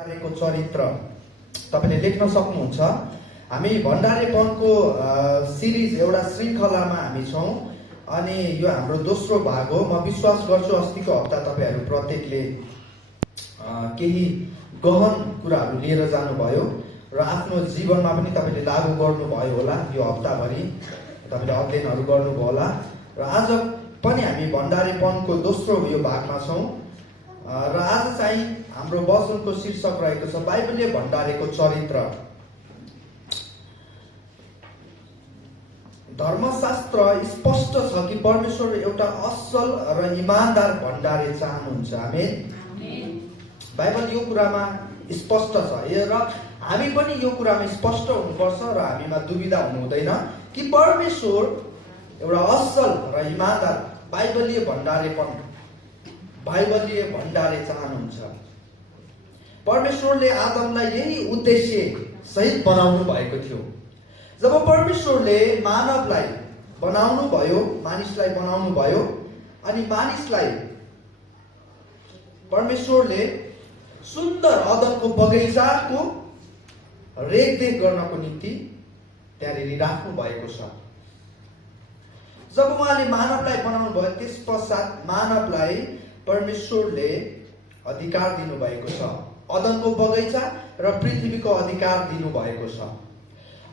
भण्डारेको चरित्र तपाईले लेख्न सक्नुहुन्छ। हामी भण्डारेपनको सिरिज एउटा श्रृङ्खलामा हामी छौँ अनि यो हाम्रो दोस्रो भाग हो। म विश्वास गर्छु अस्तिको हप्ता तपाईहरू प्रत्येकले केही गहन कुराहरू लिएर जानुभयो र आफ्नो जीवनमा पनि तपाईले लागू गर्नुभयो होला। यो हप्ताभरि तपाईले अध्ययनहरू गर्नुभयो होला र आज पनि हामी भण्डारेपनको दोस्रो यो भागमा छौँ र आज चाहिँ हाम्रो वचनको शीर्षक रहेको छ बाइबलले भण्डारेको चरित्र। धर्मशास्त्र स्पष्ट छ कि परमेश्वर एउटा असल र इमानदार भण्डारे चाहनुहुन्छ। आमेन। बाइबल यो कुरामा स्पष्ट छ र हामी पनि यो कुरामा स्पष्ट हुनुपर्छ र हामीमा दुविधा हुनु हुँदैन कि परमेश्वर एउटा असल र इमानदार बाइबलीय भण्डारे चाहनुहुन्छ। परमेश्वरले आदमलाई यही उद्देश्य सहित बनाउनु भएको थियो। जब परमेश्वरले मानिसलाई बनाउनु भयो अनि मानिसलाई परमेश्वरले सुन्दर अदनको बगैँचाको रेखदेख गर्नको निम्ति त्यहाँनिर राख्नु भएको छ। जब उहाँले मानवलाई बनाउनु भयो त्यस पश्चात मानवलाई परमेश्वरले अधिकार दिनुभएको छ। अदनको बगैँचा र पृथ्वीको अधिकार दिनुभएको छ।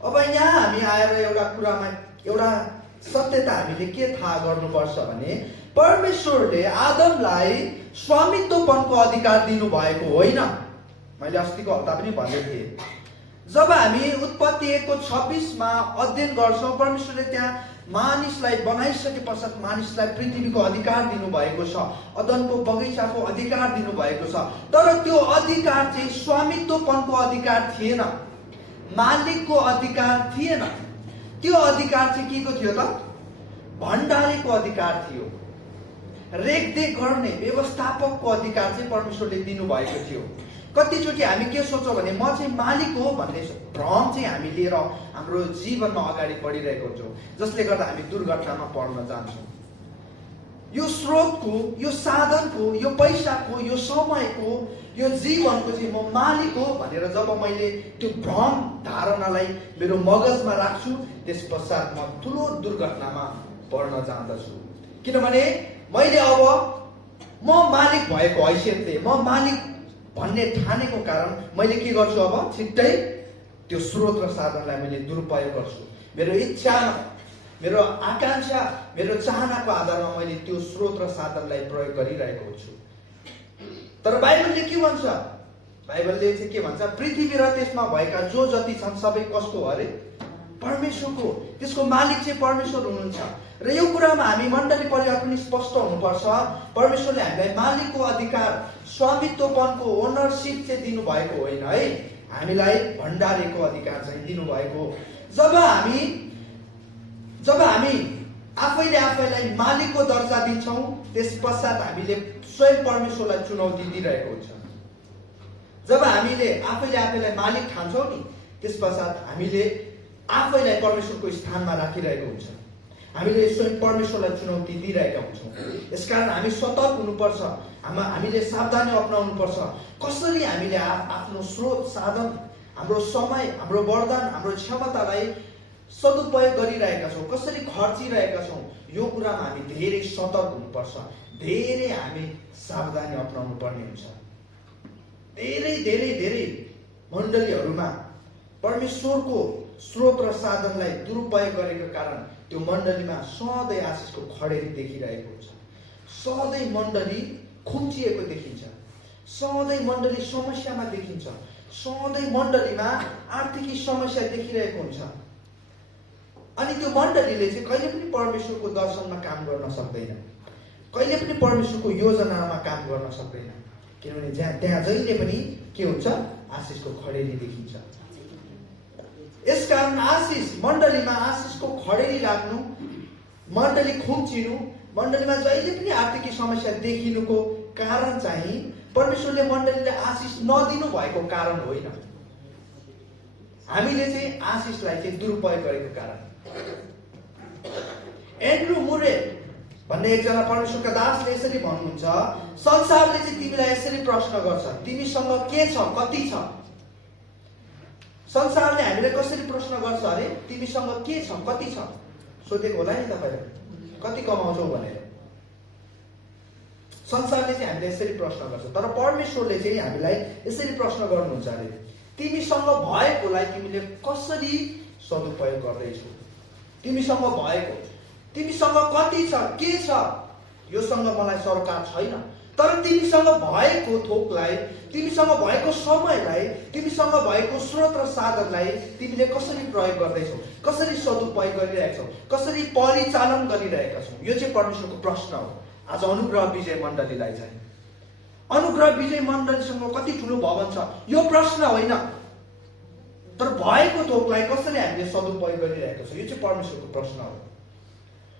अब यहाँ हामी आएर एउटा सत्यता हामीले के थाहा गर्नुपर्छ भने परमेश्वरले आदमलाई स्वामित्वपनको अधिकार दिनुभएको होइन। मैले अस्तिको हप्ता पनि भनेको थिएँ। जब हामी उत्पत्ति 1:26 अध्ययन गर्छौँ परमेश्वरले त्यहाँ मानिसलाई बनाइसके पश्चात मानिसलाई पृथ्वीको अधिकार दिनुभएको छ, अदनको बगैँचाको अधिकार दिनुभएको छ। तर त्यो अधिकार चाहिँ स्वामित्वपनको अधिकार थिएन, मालिकको अधिकार थिएन। त्यो अधिकार चाहिँ के को थियो त? भण्डारेको अधिकार थियो। रेखदेख गर्ने व्यवस्थापकको अधिकार चाहिँ परमेश्वरले दिनुभएको थियो। कतिचोटि हामी के सोच्छौँ भने म चाहिँ मालिक हो भन्ने भ्रम चाहिँ हामी लिएर हाम्रो जीवनमा अगाडि बढिरहेको हुन्छौँ, जसले गर्दा हामी दुर्घटनामा पर्न जान्छौँ। यो स्रोतको, यो साधनको, यो पैसाको, यो समयको, यो जीवनको चाहिँ म मालिक हो भनेर जब मैले त्यो भ्रम धारणालाई मेरो मगजमा राख्छु त्यस पश्चात म ठुलो दुर्घटनामा पर्न जाँदछु। किनभने मैले अब म मालिक भएको हैसियतले म मालिक भन्ने ठानेको कारण मैले के गर्छु? अब छिट्टै त्यो स्रोत र साधनलाई मैले दुरुपयोग गर्छु। मेरो इच्छा, मेरो आकांक्षा, मेरो चाहनाको आधारमा मैले त्यो स्रोत र साधनलाई प्रयोग गरिरहेको हुन्छु। तर बाइबलले के भन्छ? बाइबलले चाहिँ के भन्छ? पृथ्वी र त्यसमा भएका जो जति छन् सबै कसको हो अरे? परमेश्वरको। त्यसको मालिक चाहिँ परमेश्वर हुनुहुन्छ। र यो कुरामा हामी मण्डली परिवार पनि स्पष्ट हुनुपर्छ। परमेश्वरले हामीलाई मालिकको अधिकार, स्वामित्वपनको ओनरसिप चाहिँ दिनुभएको होइन है, हामीलाई भण्डारेको अधिकार चाहिँ दिनुभएको। जब हामी आफैले आफैलाई मालिकको दर्जा दिन्छौँ त्यस पश्चात हामीले स्वयं परमेश्वरलाई चुनौती दिइरहेको हुन्छ। जब हामीले आफैले आफैलाई मालिक ठान्छौँ नि त्यस पश्चात हामीले आफैलाई परमेश्वरको स्थानमा राखिरहेको हुन्छ। हामीले स्वयं परमेश्वरलाई चुनौती दिइरहेका हुन्छौँ। यसकारण हामी सतर्क हुनुपर्छ। हामीले सावधानी अपनाउनुपर्छ। कसरी हामीले आफ्नो स्रोत, साधन, हाम्रो समय, हाम्रो वरदान, हाम्रो क्षमतालाई सदुपयोग गरिरहेका छौँ, कसरी खर्चिरहेका छौँ, यो कुरामा हामी धेरै सतर्क हुनुपर्छ। धेरै हामी सावधानी अपनाउनु पर्ने हुन्छ। धेरै मण्डलीहरूमा परमेश्वरको स्रोत र साधनलाई दुरुपयोग गरेको कारण त्यो मण्डलीमा सधैँ आशिषको खडेरी देखिरहेको हुन्छ। सधैँ मण्डली खुम्चिएको देखिन्छ, सधैँ मण्डली समस्यामा देखिन्छ, सधैँ मण्डलीमा आर्थिक समस्या देखिरहेको हुन्छ। अनि त्यो मण्डलीले चाहिँ कहिले पनि परमेश्वरको दर्शनमा काम गर्न सक्दैन, कहिले पनि परमेश्वरको योजनामा काम गर्न सक्दैन। किनभने त्यहाँ जहिले पनि के हुन्छ? आशिषको खडेरी देखिन्छ। यसकारण मण्डलीमा आशिषको खडेरी लाग्नु, मण्डली खुम्चिनु, मण्डलीमा जहिले पनि आर्थिक समस्या देखिनुको कारण चाहिँ परमेश्वरले मण्डलीले आशिष नदिनु भएको कारण होइन, हामीले चाहिँ आशिषलाई चाहिँ दुरुपयोग गरेको कारण। एन्ड्रु मुरे भन्ने एकजना परमेश्वरका दासले यसरी भन्नुहुन्छ, संसारले चाहिँ तिमीलाई यसरी प्रश्न गर्छ, तिमीसँग के छ, कति छ? संसारले हामीलाई कसरी प्रश्न गर्छ अरे, तिमीसँग के छ, कति छ? सोधेको होला नि तपाईले, कति कमाउँछौ भनेर। संसारले चाहिँ हामीलाई यसरी प्रश्न गर्छ, तर परमेश्वरले चाहिँ हामीलाई यसरी प्रश्न गर्नुहुन्छ अरे, तिमीसँग भएकोलाई तिमीले कसरी सदुपयोग गर्दैछौ? तिमीसँग भएको, तिमीसँग कति छ, के छ, योसँग मलाई सरकार छैन, तर तिमीसँग भएको थोकलाई, तिमीसँग भएको समयलाई, तिमीसँग भएको स्रोत र साधनलाई तिमीले कसरी प्रयोग गर्दैछौ, कसरी सदुपयोग गरिरहेछौ, कसरी परिचालन गरिरहेका छौ? यो चाहिँ परमेश्वरको प्रश्न हो आज अनुग्रह विजय मण्डलीलाई चाहिँ। अनुग्रह विजय मण्डलीसँग कति ठुलो भवन छ यो प्रश्न होइन, तर भएको थोकलाई कसरी हामीले सदुपयोग गरिरहेका छौँ यो चाहिँ परमेश्वरको प्रश्न हो।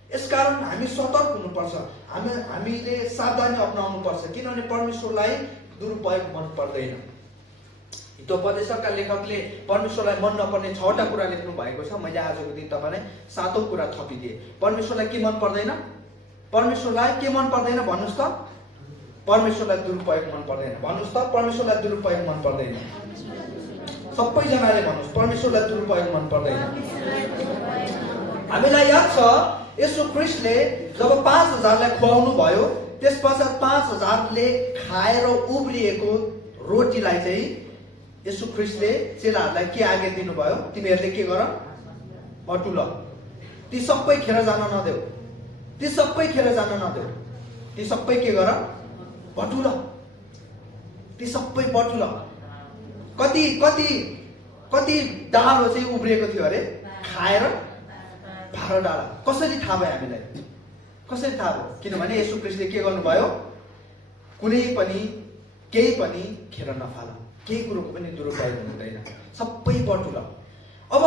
यसकारण हामी सतर्क हुनुपर्छ, हामीले सावधानी अपनाउनु पर्छ, किनभने परमेश्वरलाई दुरुपयोग मन पर्दैन। हितोपदेशका लेखकले परमेश्वरलाई मन नपर्ने 6वटा कुरा लेख्नु भएको छ। मैले आजको दिन तपाईलाई 7औं कुरा थपिदिए। परमेश्वरलाई के मन पर्दैन? परमेश्वरलाई के मन पर्दैन भन्नुस् त? परमेश्वरलाई दुरुपयोग मन पर्दैन। भन्नुस् त, परमेश्वरलाई दुरुपयोग मन पर्दैन। सबैजनाले भन्नुस्, परमेश्वरलाई दुरुपयोग मन पर्दैन। हामीलाई याद छ येशू ख्रीष्टले जब 5000लाई खुवाउनु भयो, त्यसपश्चात 5000ले खाएर उब्रिएको रोटीलाई चाहिँ येशू ख्रीष्टले चेलाहरूलाई के आज्ञा दिनुभयो? तिमीहरूले के गर? बटुल। ती सबै खेर जान नदेऊ, ती सबै खेर जान नदेऊ, ती सबै के गर? बटुल। ती सबै बटुल। कति कति कति डालो चाहिँ उब्रिएको थियो अरे? खाएर 12 डाला। कसरी थाहा भयो हामीलाई? कसरी थाहा भयो? किनभने येशू ख्रीष्टले के गर्नुभयो? कुनै पनि केही पनि खेर नफाल, केही कुरोको पनि दुरुपयोग हुँदैन, सबै बटुल। अब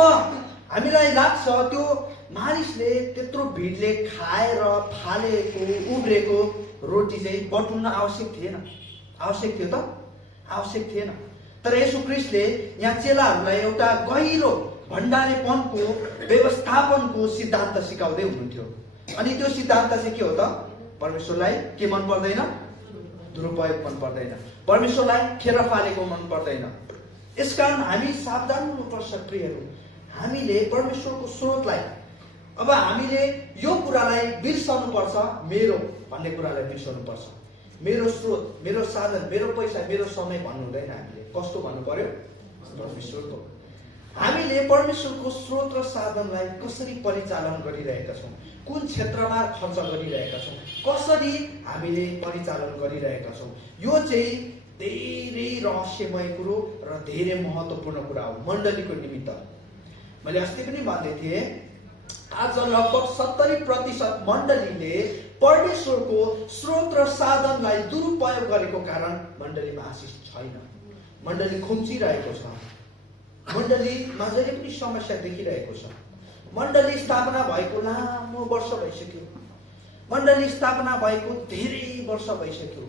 हामीलाई लाग्छ त्यो मानिसले त्यत्रो भिडले खाएर फालेको उब्रेको रोटी चाहिँ बटुल्न आवश्यक थिएन। आवश्यक थियो त? आवश्यक थिएन। तर येशू ख्रीष्टले यहाँ चेलाहरूलाई एउटा गहिरो भण्डारेपनको व्यवस्थापनको सिद्धान्त सिकाउँदै हुनुहुन्थ्यो। अनि त्यो सिद्धान्त चाहिँ के हो त? परमेश्वरलाई के मन पर्दैन? दुरुपयोग मन पर्दैन। परमेश्वरलाई खेर फालेको मन पर्दैन। यसकारण हामी सावधान हुनुपर्छ प्रियहरू। हामीले परमेश्वरको स्रोतलाई, अब हामीले यो कुरालाई बिर्सनु पर्छ, मेरो भन्ने कुरालाई बिर्सनु पर्छ। मेरो स्रोत, मेरो साधन, मेरो पैसा, मेरो समय भन्नु हुँदैन। हामीले कस्तो भन्नु पर्यो? परमेश्वरको। हामीले परमेश्वरको स्रोत र साधनलाई कसरी परिचालन गरिरहेका छौँ, कुन क्षेत्रमा खर्च गरिरहेका छौँ, कसरी हामीले परिचालन गरिरहेका छौँ, यो चाहिँ धेरै रहस्यमय कुरो र धेरै महत्त्वपूर्ण कुरा हो मण्डलीको निमित्त। मैले अस्ति पनि भन्दै थिएँ, आज लगभग 70% मण्डलीले परमेश्वरको स्रोत र साधनलाई दुरुपयोग गरेको कारण मण्डलीमा आशिष छैन। मण्डली खुम्चिरहेको छ, मण्डलीमा जहिले पनि समस्या देखिरहेको छ। मण्डली स्थापना भएको लामो वर्ष भइसक्यो, मण्डली स्थापना भएको धेरै वर्ष भइसक्यो,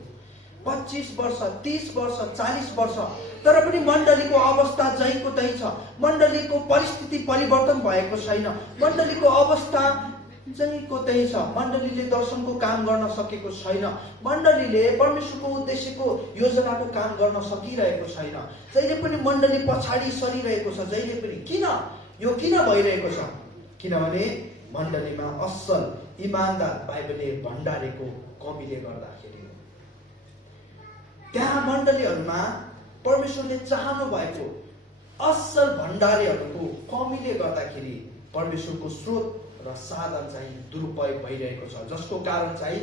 25 वर्ष, 30 वर्ष, 40 वर्ष, तर पनि मण्डलीको अवस्था जहीँको तहीँ छ। मण्डलीको परिस्थिति परिवर्तन भएको छैन। मण्डलीको अवस्था जहीँको त्यही छ। मण्डलीले दर्शनको काम गर्न सकेको छैन। मण्डलीले परमेश्वरको उद्देश्यको योजनाको काम गर्न सकिरहेको छैन। जहिले पनि मण्डली पछाडि सरिरहेको छ। जहिले पनि किन यो किन भइरहेको छ? किनभने मण्डलीमा असल इमानदार बाइबलले भण्डारेको कमीले गर्दाखेरि। त्यहाँ मण्डलीहरूमा परमेश्वरले चाहनु भएको असल भण्डारीहरूको कमीले गर्दाखेरि परमेश्वरको स्रोत र साधन चाहिँ दुरुपयोग भइरहेको छ, जसको कारण चाहिँ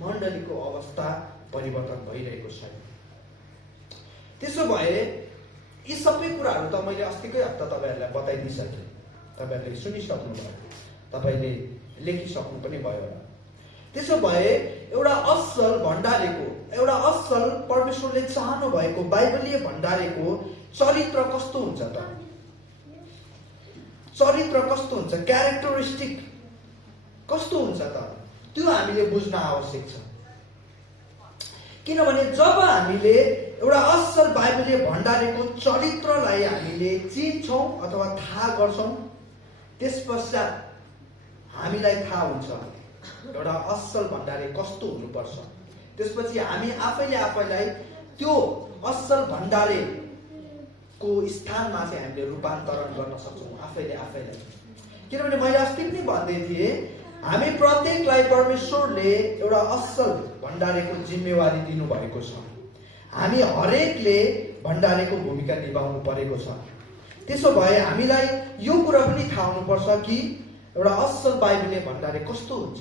मण्डलीको अवस्था परिवर्तन भइरहेको छैन। त्यसो भए यी सबै कुराहरू त मैले अस्तिकै हप्ता तपाईँहरूलाई बताइदिइसकेँ। तपाईँहरूले सुनिसक्नु भयो, तपाईँले लेखिसक्नु पनि भयो होला। त्यसो भए एउटा असल भण्डारेको, एउटा असल परमेश्वरले चाहनु भएको बाइबलीय भण्डारेको चरित्र कस्तो हुन्छ त? चरित्र कस्तो हुन्छ? क्यारेक्टरिस्टिक कस्तो हुन्छ त? त्यो हामीले बुझ्न आवश्यक छ। किनभने जब हामीले एउटा असल बाइबलीय भण्डारेको चरित्रलाई हामीले चिन्छौँ अथवा थाहा गर्छौँ, त्यसपश्चात हामीलाई थाहा हुन्छ एउटा असल भण्डारी कस्तो हुनुपर्छ। त्यसपछि हामी आफैले आफैलाई त्यो असल भण्डारीको स्थानमा चाहिँ हामीले रूपान्तरण गर्न सक्छौँ आफैले आफैलाई। किनभने मैले अस्ति पनि भन्दै थिएँ, हामी प्रत्येकलाई परमेश्वरले एउटा असल भण्डारीको जिम्मेवारी दिनुभएको छ। हामी हरेकले भण्डारीको भूमिका निभाउनु परेको छ। त्यसो भए हामीलाई यो कुरा पनि थाहा हुनुपर्छ कि एउटा असल बाइबलीय भण्डारी कस्तो हुन्छ,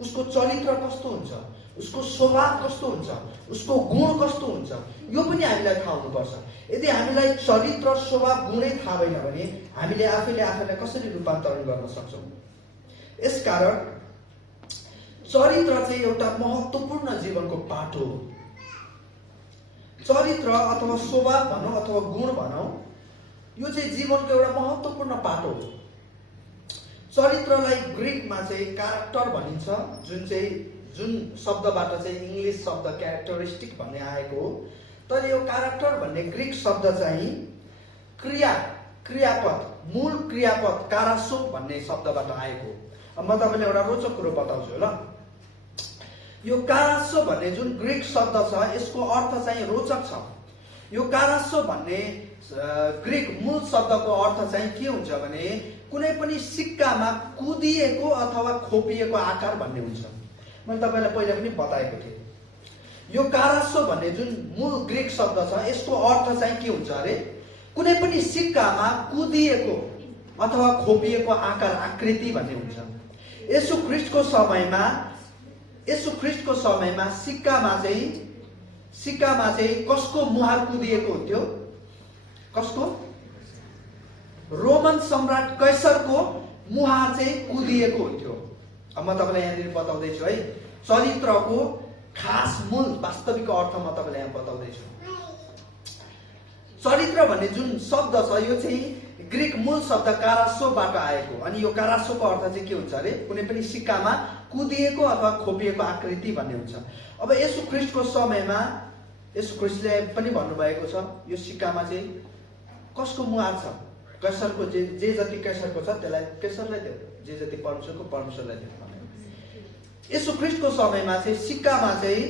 उसको चरित्र कस्तो हुन्छ, उसको स्वभाव कस्तो हुन्छ, उसको गुण कस्तो हुन्छ, यो पनि हामीलाई थाहा हुनुपर्छ। यदि हामीलाई चरित्र स्वभाव गुणै थाहा भएन भने हामीले आफैले आफैलाई कसरी रूपान्तरण गर्न सक्छौँ। यसकारण चरित्र चाहिँ एउटा महत्त्वपूर्ण जीवनको पाटो हो। चरित्र अथवा स्वभाव भनौँ अथवा गुण भनौँ, यो चाहिँ जीवनको एउटा महत्त्वपूर्ण पाटो हो। चरित्रलाई ग्रिकमा चाहिँ क्यारेक्टर भनिन्छ, जुन शब्दबाट चाहिँ इङ्ग्लिस शब्द क्यारेक्टरिस्टिक भन्ने आएको हो। तर यो क्यारेक्टर भन्ने ग्रिक शब्द चाहिँ क्रियापद, मूल क्रियापद कारासो भन्ने शब्दबाट आएको। अब म तपाईँलाई एउटा रोचक कुरो बताउँछु ल। यो कारासो भन्ने जुन ग्रिक शब्द छ, यसको अर्थ चाहिँ रोचक छ। यो कारासो भन्ने ग्रिक मूल शब्दको अर्थ चाहिँ के हुन्छ भने कुनै पनि सिक्कामा कुदिएको अथवा खोपिएको आकार भन्ने हुन्छ। मैले तपाईँलाई पहिला पनि बताएको थिएँ। यो कारासो भन्ने जुन मूल ग्रिक शब्द छ, यसको अर्थ चाहिँ के हुन्छ अरे, कुनै पनि सिक्कामा कुदिएको अथवा खोपिएको आकार आकृति भन्ने हुन्छ। येशू ख्रीष्टको समयमा सिक्कामा चाहिँ कसको मुहार कुदिएको हुन्थ्यो? कसको? रोमन सम्राट कैसरको मुहार चाहिँ कुदिएको हुन्थ्यो। अब म तपाईँलाई यहाँनिर बताउँदैछु है, चरित्रको खास मूल वास्तविक अर्थ म तपाईँलाई यहाँ बताउँदैछु। चरित्र भन्ने जुन शब्द छ, यो चाहिँ ग्रिक मूल शब्द कारासोबाट आएको। अनि यो कारासोको अर्थ चाहिँ के हुन्छ अरे, कुनै पनि सिक्कामा कुदिएको अथवा खोपिएको आकृति भन्ने हुन्छ। अब येशू ख्रीष्टको समयमा येशू ख्रीष्टले पनि भन्नुभएको छ, यो सिक्कामा चाहिँ कसको मुहार छ? कैसरको। जे जति कैसरको छ त्यसलाई कैसरलाई देऊ, जे जति परमेश्वरको परमेश्वरलाई देऊ भनेको। येशू ख्रीष्टको समयमा चाहिँ सिक्कामा चाहिँ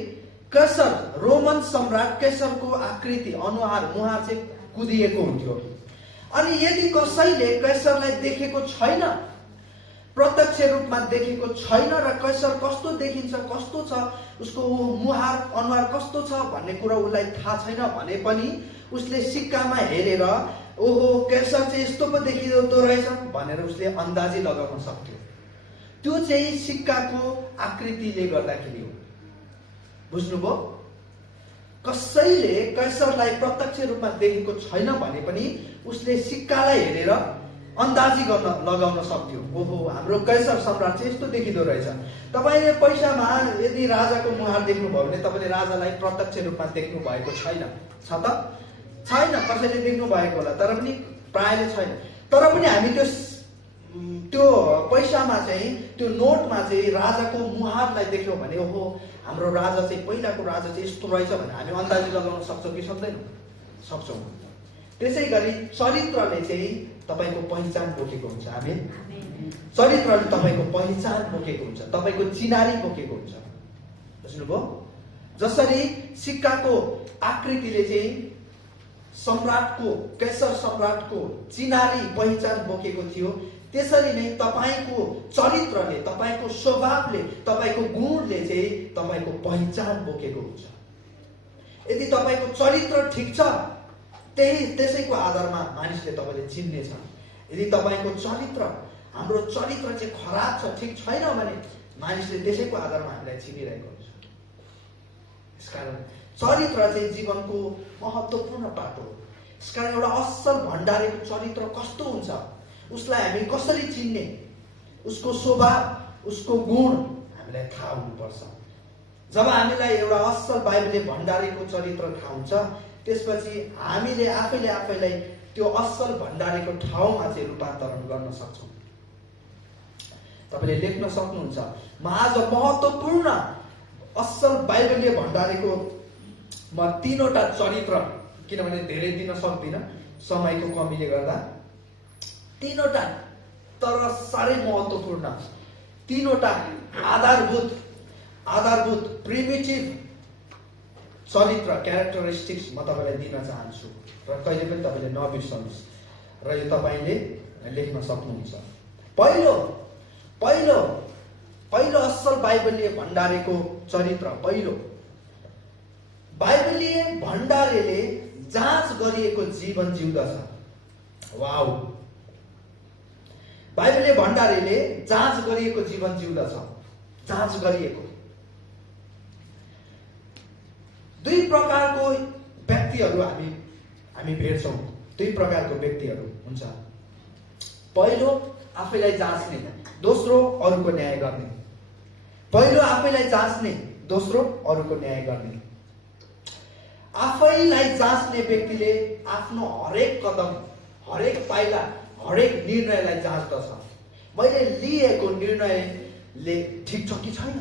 कैसर, रोमन सम्राट कैसरको आकृति अनुहार मुहार चाहिँ कुदिएको हुन्थ्यो। अनि यदि कसैले कैसरलाई देखेको छैन, प्रत्यक्ष रूपमा देखेको छैन र कैसर कस्तो देखिन्छ, कस्तो छ, उसको मुहार अनुहार कस्तो छ भन्ने कुरा उसलाई थाहा छैन भने पनि उसले सिक्कामा हेरेर ओहो कैसर चाहिँ यस्तो पो देखिँदो रहेछ भनेर उसले अन्दाजी लगाउन सक्थ्यो। त्यो चाहिँ सिक्काको आकृतिले गर्दाखेरि हो। बुझ्नुभयो? कसैले कैसरलाई प्रत्यक्ष रूपमा देखेको छैन भने पनि उसले सिक्कालाई हेरेर अन्दाजी लगाउन सक्थ्यो, ओहो हाम्रो कैसर सम्राट चाहिँ यस्तो देखिँदो रहेछ। तपाईँले पैसामा यदि राजाको मुहार देख्नुभयो भने तपाईँले राजालाई प्रत्यक्ष रूपमा देख्नु भएको छैन, छ त? छैन, कसैले देख्नु भएको होला तर पनि प्रायले छैन। तर पनि हामी त्यो पैसामा चाहिँ, त्यो नोटमा चाहिँ राजाको मुहारलाई देख्यौँ भने ओहो हाम्रो राजा चाहिँ, पहिलाको राजा चाहिँ यस्तो रहेछ भने हामी अन्दाजी लगाउन सक्छौँ कि सक्दैनौँ? सक्छौँ। त्यसै गरी चरित्रले चाहिँ तपाईँको पहिचान बोकेको हुन्छ। हामी चरित्रले तपाईँको पहिचान बोकेको हुन्छ, तपाईँको चिनारी बोकेको हुन्छ। बुझ्नुभयो? जसरी सिक्काको आकृतिले चाहिँ सम्राटको, कैसर सम्राटको चिनारी पहिचान बोकेको थियो, त्यसरी नै तपाईँको चरित्रले, तपाईँको स्वभावले, तपाईँको गुणले चाहिँ तपाईँको पहिचान बोकेको हुन्छ। यदि तपाईँको चरित्र ठिक छ, त्यसैको आधारमा मानिसले तपाईँले चिन्नेछ। यदि तपाईँको चरित्र, हाम्रो चरित्र चाहिँ खराब छ, ठिक छैन भने मानिसले त्यसैको आधारमा हामीलाई चिनिरहेको हुन्छ। यसकारण चरित्र चाहिँ जीवनको महत्त्वपूर्ण पाटो हो। यसकारण एउटा असल भण्डारीको चरित्र कस्तो हुन्छ, उसलाई हामी कसरी चिन्ने, उसको स्वभाव, उसको गुण हामीलाई थाहा हुनुपर्छ। जब हामीलाई एउटा असल बाइबलले भण्डारीको चरित्र थाहा हुन्छ, त्यसपछि हामीले आफैले आफैलाई त्यो असल भण्डारीको ठाउँमा चाहिँ रूपान्तरण गर्न सक्छौँ। तपाईँले लेख्न सक्नुहुन्छ, म आज महत्त्वपूर्ण असल बाइबलीय भण्डारीको म 3वटा चरित्र, किनभने धेरै दिन सक्दिनँ समयको कमीले गर्दा, 3वटा तर साह्रै महत्त्वपूर्ण तीनवटा आधारभूत प्रिमिटिभ चरित्र क्यारेक्टरिस्टिक्स म तपाईँलाई दिन चाहन्छु र कहिले पनि तपाईँले नबिर्सनुहोस् र यो तपाईँले लेख्न सक्नुहुन्छ। पहिलो असल बाइबलीय भण्डारेको चरित्र। पहिलो, बाइबलीय भण्डारेले जाँच गरिएको जीवन जिउँदछ। वाउ! बाइबलीय भण्डारेले जाँच गरिएको जीवन जिउँदछ। जाँच गरिएको। दुई प्रकारको व्यक्तिहरू हामी भेट्छौँ। दुई प्रकारको व्यक्तिहरू हुन्छ। पहिलो, आफैलाई जाँच्ने, दोस्रो अरूको न्याय गर्ने। पहिलो आफैलाई जाँच्ने, दोस्रो अरूको न्याय गर्ने। आफैलाई जाँच्ने व्यक्तिले आफ्नो हरेक कदम, हरेक पाइला, हरेक निर्णयलाई जाँच्दछ। मैले लिएको निर्णयले ठिक छ कि छैन,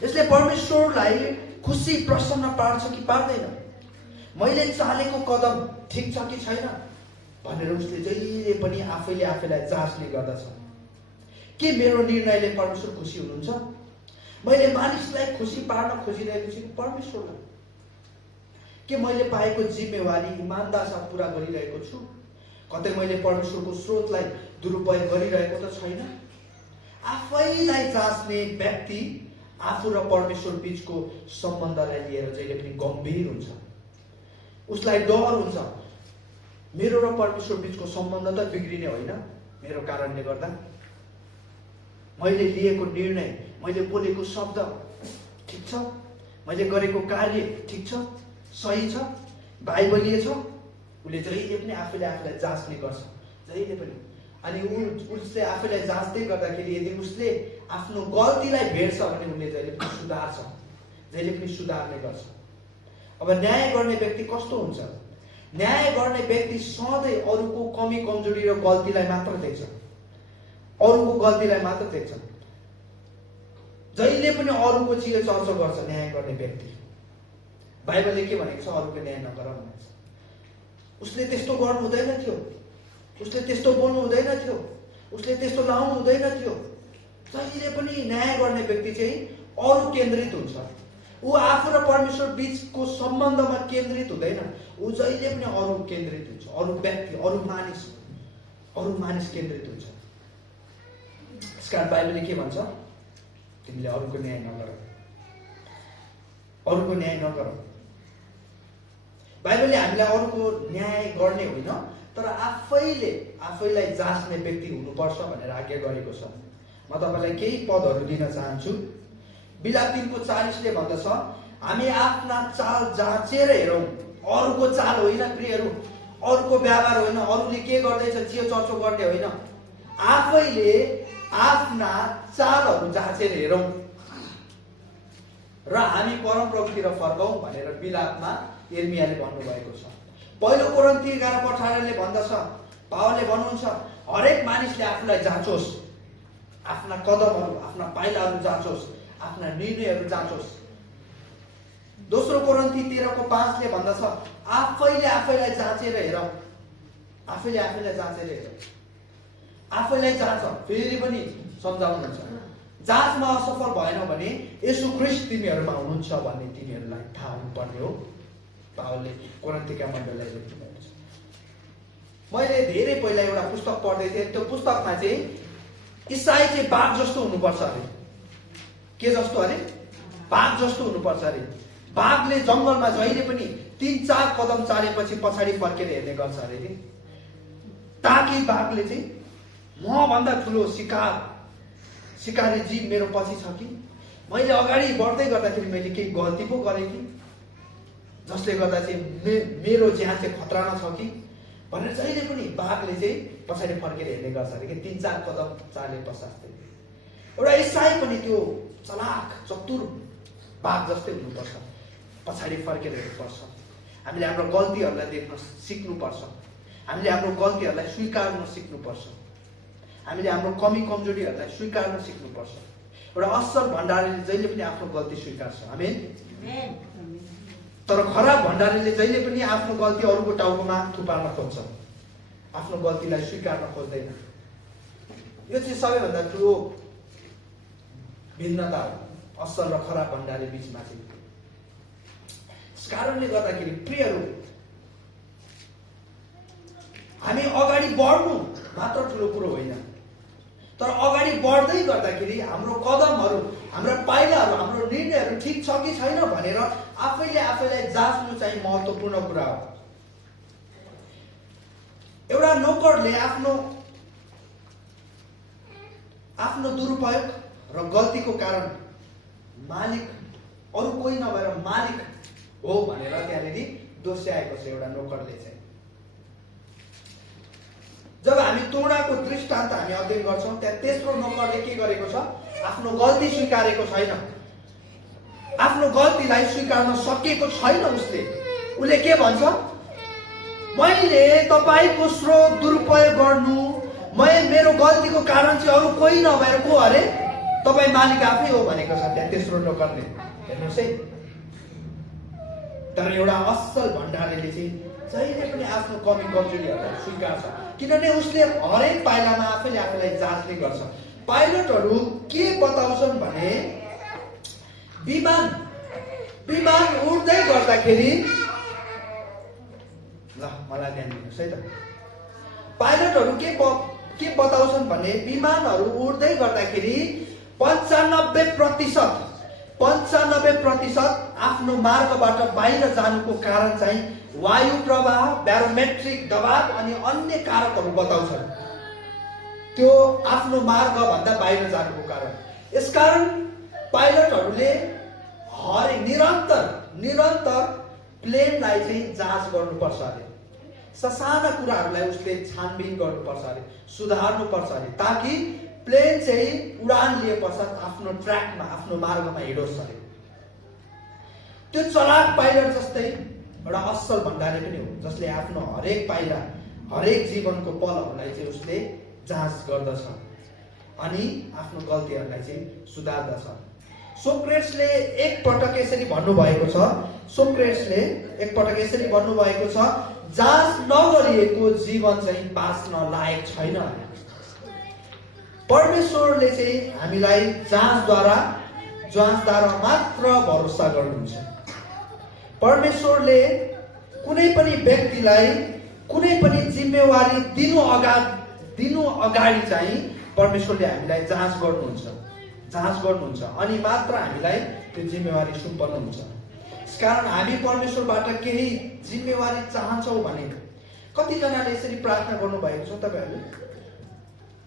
यसले परमेश्वरलाई खुसी प्रसन्न पार्छ कि पार्दैन, मैले चालेको कदम ठिक छ कि छैन भनेर उसले जहिले पनि आफैलाई जाँच्ने गर्दछ। के मेरो निर्णयले परमेश्वर खुसी हुनुहुन्छ? मैले मानिसलाई खुसी पार्न खोजिरहेको छु परमेश्वरलाई? के मैले पाएको जिम्मेवारी इमानदार साथ पुरा गरिरहेको छु? कतै मैले परमेश्वरको स्रोतलाई दुरुपयोग गरिरहेको त छैन? आफैलाई जाँच्ने व्यक्ति आफू र परमेश्वर बीचको सम्बन्धलाई लिएर जहिले पनि गम्भीर हुन्छ। उसलाई डर हुन्छ, मेरो र परमेश्वर बीचको सम्बन्ध त बिग्रिने होइन मेरो कारणले गर्दा। मैले लिएको निर्णय, मैले बोलेको शब्द ठिक छ, मैले गरेको कार्य ठिक छ, सही छ, बाइबलीय छ। उसले जहिले पनि आफैलाई जाँच्ने गर्छ, जहिले पनि। अनि उसले आफैलाई जाँच्दै गर्दाखेरि यदि उसले आफ्नो गल्तीलाई भेट्छ भने उसले जहिले पनि सुधार्छ, जहिले पनि सुधार्ने गर्छ। अब न्याय गर्ने व्यक्ति कस्तो हुन्छ? न्याय गर्ने व्यक्ति सधैँ अरूको कमी कमजोरी र गल्तीलाई मात्र देख्छ, अरूको गल्तीलाई मात्र देख्छ। जहिले पनि अरूको चिया चर्चा गर्छ न्याय गर्ने व्यक्ति। बाइबलले के भनेको छ? अरूको न्याय नगर भनेको छ। उसले त्यस्तो गर्नु हुँदैन थियो, उसले त्यस्तो बोल्नु हुँदैन थियो, उसले त्यस्तो लाउनु हुँदैन थियो। जहिले पनि न्याय गर्ने व्यक्ति चाहिँ अरू केन्द्रित हुन्छ। ऊ आफू र परमेश्वर बीचको सम्बन्धमा केन्द्रित हुँदैन, ऊ जहिले पनि अरू केन्द्रित हुन्छ, अरू व्यक्ति, अरू मानिस केन्द्रित हुन्छ। यसकारण बाइबलले के भन्छ? तिमीले अरूको न्याय नगर, अरूको न्याय नगर। बाइबलले हामीलाई अरूको न्याय गर्ने होइन, तर आफैलाई जाँच्ने व्यक्ति हुनुपर्छ भनेर आज्ञा गरेको छ। म तपाईँलाई केही पदहरू दिन चाहन्छु। बिलाप 3:40 भन्दछ, हामी आफ्ना चाल जाँचेर हेरौँ, अरूको चाल होइन प्रियहरू, अरूको व्यवहार होइन, अरूले के गर्दैछ चियो चर्चो गर्ने होइन। आफैले आफ्ना चालहरू जाँचेर हेरौँ र हामी परमप्रभुतिर फर्कौँ भनेर बिलापमा यिर्मियाले भन्नुभएको छ। पहिलो कोरिन्थी 11:18 भन्दछ, पावलले भन्नुहुन्छ, हरेक मानिसले आफूलाई जाँचोस्, आफ्ना कदमहरू, आफ्ना पाइलाहरू जाँचोस्, आफ्ना निर्णयहरू जाँचोस्। दोस्रो कोरिन्थी 13:5 भन्दछ, आफैलाई जाँचेर हेरौँ, आफैलाई जाँचेर हेरौँ। आफैलाई जाँच, फेरि पनि सम्झाउनुहुन्छ। जाँचमा असफल भएन भने येशू ख्रीष्ट तिमीहरूमा हुनुहुन्छ भन्ने तिमीहरूलाई थाहा हुनुपर्ने हो। पावलले कोरिन्थीका मण्डलीलाई लेख्नुभएको छ। मैले धेरै पहिला एउटा पुस्तक पढ्दै थिएँ। त्यो पुस्तकमा चाहिँ इसाई चाहिँ बाघ जस्तो हुनुपर्छ अरे। के जस्तो अरे? बाघ जस्तो हुनुपर्छ अरे। बाघले जङ्गलमा जहिले पनि 3-4 कदम चालेपछि पछाडि फर्केर हेर्ने गर्छ अरे कि, ताकि बाघले चाहिँ मभन्दा ठुलो शिकारी जीव मेरो पछि छ कि, मैले अगाडि बढ्दै गर्दाखेरि मैले केही गल्ती पो गरेँ कि, जसले गर्दा चाहिँ मेरो ज्यान चाहिँ खतरामा छ कि भनेर जहिले पनि बाघले चाहिँ पछाडि फर्केर हेर्ने गर्छ अरे कि, 3-4 कदम चाले पश्चात। एउटा इसाई पनि त्यो चलाक चतुर बाघ जस्तै हुनुपर्छ, पछाडि फर्केर हेर्नुपर्छ। हामीले हाम्रो गल्तीहरूलाई देख्न सिक्नुपर्छ, हामीले हाम्रो गल्तीहरूलाई स्वीकार्न सिक्नुपर्छ, हामीले हाम्रो कमी कमजोरीहरूलाई स्वीकार्न सिक्नुपर्छ। एउटा असल भण्डारीले जहिले पनि आफ्नो गल्ती स्वीकार्छ। आमेन। तर खराब भण्डारीले जहिले पनि आफ्नो गल्ती अरूको टाउकोमा थुपार्न खोज्छ, आफ्नो गल्तीलाई स्वीकार्न खोज्दैन। यो चाहिँ सबैभन्दा ठुलो भिन्नता हो असल र खराब भण्डारी बीचमा चाहिँ। यस कारणले गर्दाखेरि प्रियहरू, हामी अगाडि बढ्नु मात्र ठुलो कुरो होइन, तर अगाडि बढ्दै गर्दाखेरि हाम्रो कदमहरू, हाम्रा पाइलाहरू, हाम्रो निर्णयहरू ठिक छ कि छैन भनेर आफैले आफैलाई जाँच्नु चाहिँ महत्त्वपूर्ण कुरा हो। एउटा नोकरले आफ्नो दुरुपयोग र गल्तीको कारण मालिक अरू कोही नभएर मालिक हो भनेर त्यहाँनिर दोस्याएको छ एउटा नोकरले चाहिँ। जब हामी तोडाको दृष्टान्त हामी अध्ययन गर्छौँ, त्यहाँ तेस्रो नोकरले के गरेको छ? आफ्नो गल्ती स्वीकारेको छैन, आफ्नो गल्तीलाई स्वीकार्न सकेको छैन। उसले के भन्छ? मैले तपाईको स्रोत दुरुपयोग गर्नु, मेरो गल्तीको कारण चाहिँ अरू कोही नभएर को अरे? तपाईँ मालिक आफै हो भनेको छ त्यहाँ तेस्रो नोकरले। हेर्नुहोस् है, तर एउटा असल भण्डारीले चाहिँ जहिले पनि आफ्नो कमी कमजोरीहरूलाई स्वीकार्छ, किनभने उसले हरेक पाइलामा आफैले आफैलाई जाँच्ने गर्छ। पाइलटहरू के बताउँछन् भने विमान उड्दै गर्दाखेरि, ल मलाई ध्यान दिनुहोस् है त, पाइलटहरू के बताउँछन् भने विमानहरू उड्दै गर्दाखेरि 95% आफ्नो मार्गबाट बाहिर जानुको कारण चाहिँ वायु प्रवाह, ब्यारोमेट्रिक दबाव अनि अन्य कारकहरू बताउँछन्। त्यो आफ्नो मार्गभन्दा बाहिर जानुको कारण। यसकारण पाइलटहरूले निरन्तर प्लेनलाई चाहिँ जाँच गर्नुपर्छ अरे। ससाना कुराहरूलाई उसले छानबिन गर्नुपर्छ अरे, सुधार्नुपर्छ अरे, ताकि प्लेन चाहिँ उडान लिए पश्चात आफ्नो ट्र्याकमा, आफ्नो मार्गमा हिँडोस् अरे। त्यो चलाक पाइलट जस्तै एउटा असल भण्डारी पनि हो, जसले आफ्नो हरेक पाइला, हरेक जीवनको पलहरूलाई चाहिँ उसले जाँच गर्दछ अनि आफ्नो गल्तीहरूलाई चाहिँ सुधार्दछ। सोक्रेट्सले एकपटक यसरी भन्नुभएको छ, जाँच नगरिएको जीवन चाहिँ बाँच्न लायक छैन। परमेश्वरले चाहिँ हामीलाई जाँचद्वारा मात्र भरोसा गर्नुहुन्छ। परमेश्वरले कुनै पनि व्यक्तिलाई कुनै पनि जिम्मेवारी दिनु अगाडि चाहिँ परमेश्वरले हामीलाई जाँच गर्नुहुन्छ अनि मात्र हामीलाई त्यो जिम्मेवारी सुम्पनुहुन्छ। यसकारण हामी परमेश्वरबाट केही जिम्मेवारी चाहन्छौँ भने, कतिजनाले यसरी प्रार्थना गर्नुभएको छ तपाईँहरूले,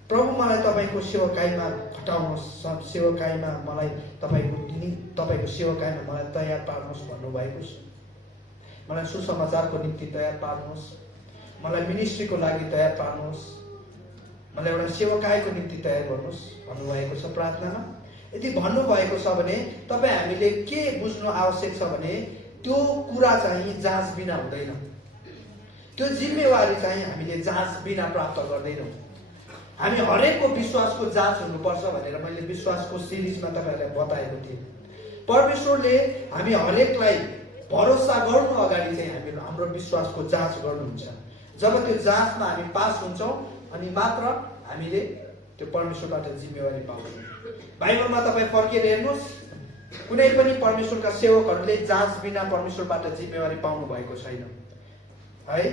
प्रभु मलाई तपाईँको सेवकाईमा खटाउनुहोस्, सेवकाईमा मलाई तपाईँको सेवकाईमा मलाई तयार पार्नुहोस् भन्नुभएको छ। मलाई सुसमाचारको निम्ति तयार पार्नुहोस्, मलाई मिनिस्ट्रीको लागि तयार पार्नुहोस्, मलाई एउटा सेवकाईको निम्ति तयार गर्नुहोस् भन्नुभएको छ प्रार्थनामा। यदि भन्नुभएको छ भने तपाईँ हामीले के बुझ्नु आवश्यक छ भने त्यो कुरा चाहिँ जाँच बिना हुँदैन, त्यो जिम्मेवारी चाहिँ हामीले जाँच बिना प्राप्त गर्दैनौँ। हामी हरेकको विश्वासको जाँच हुनुपर्छ भनेर मैले विश्वासको सिरिजमा तपाईँहरूलाई बताएको थिएँ। परमेश्वरले हामी हरेकलाई भरोसा गर्नु अगाडि चाहिँ हाम्रो विश्वासको जाँच गर्नुहुन्छ। जब त्यो जाँचमा हामी पास हुन्छौँ अनि मात्र हामीले त्यो परमेश्वरबाट जिम्मेवारी पाउँछौँ। बाइबलमा तपाईँ फर्केर हेर्नुहोस्, कुनै पनि परमेश्वरका सेवकहरूले जाँच बिना परमेश्वरबाट जिम्मेवारी पाउनु भएको छैन है।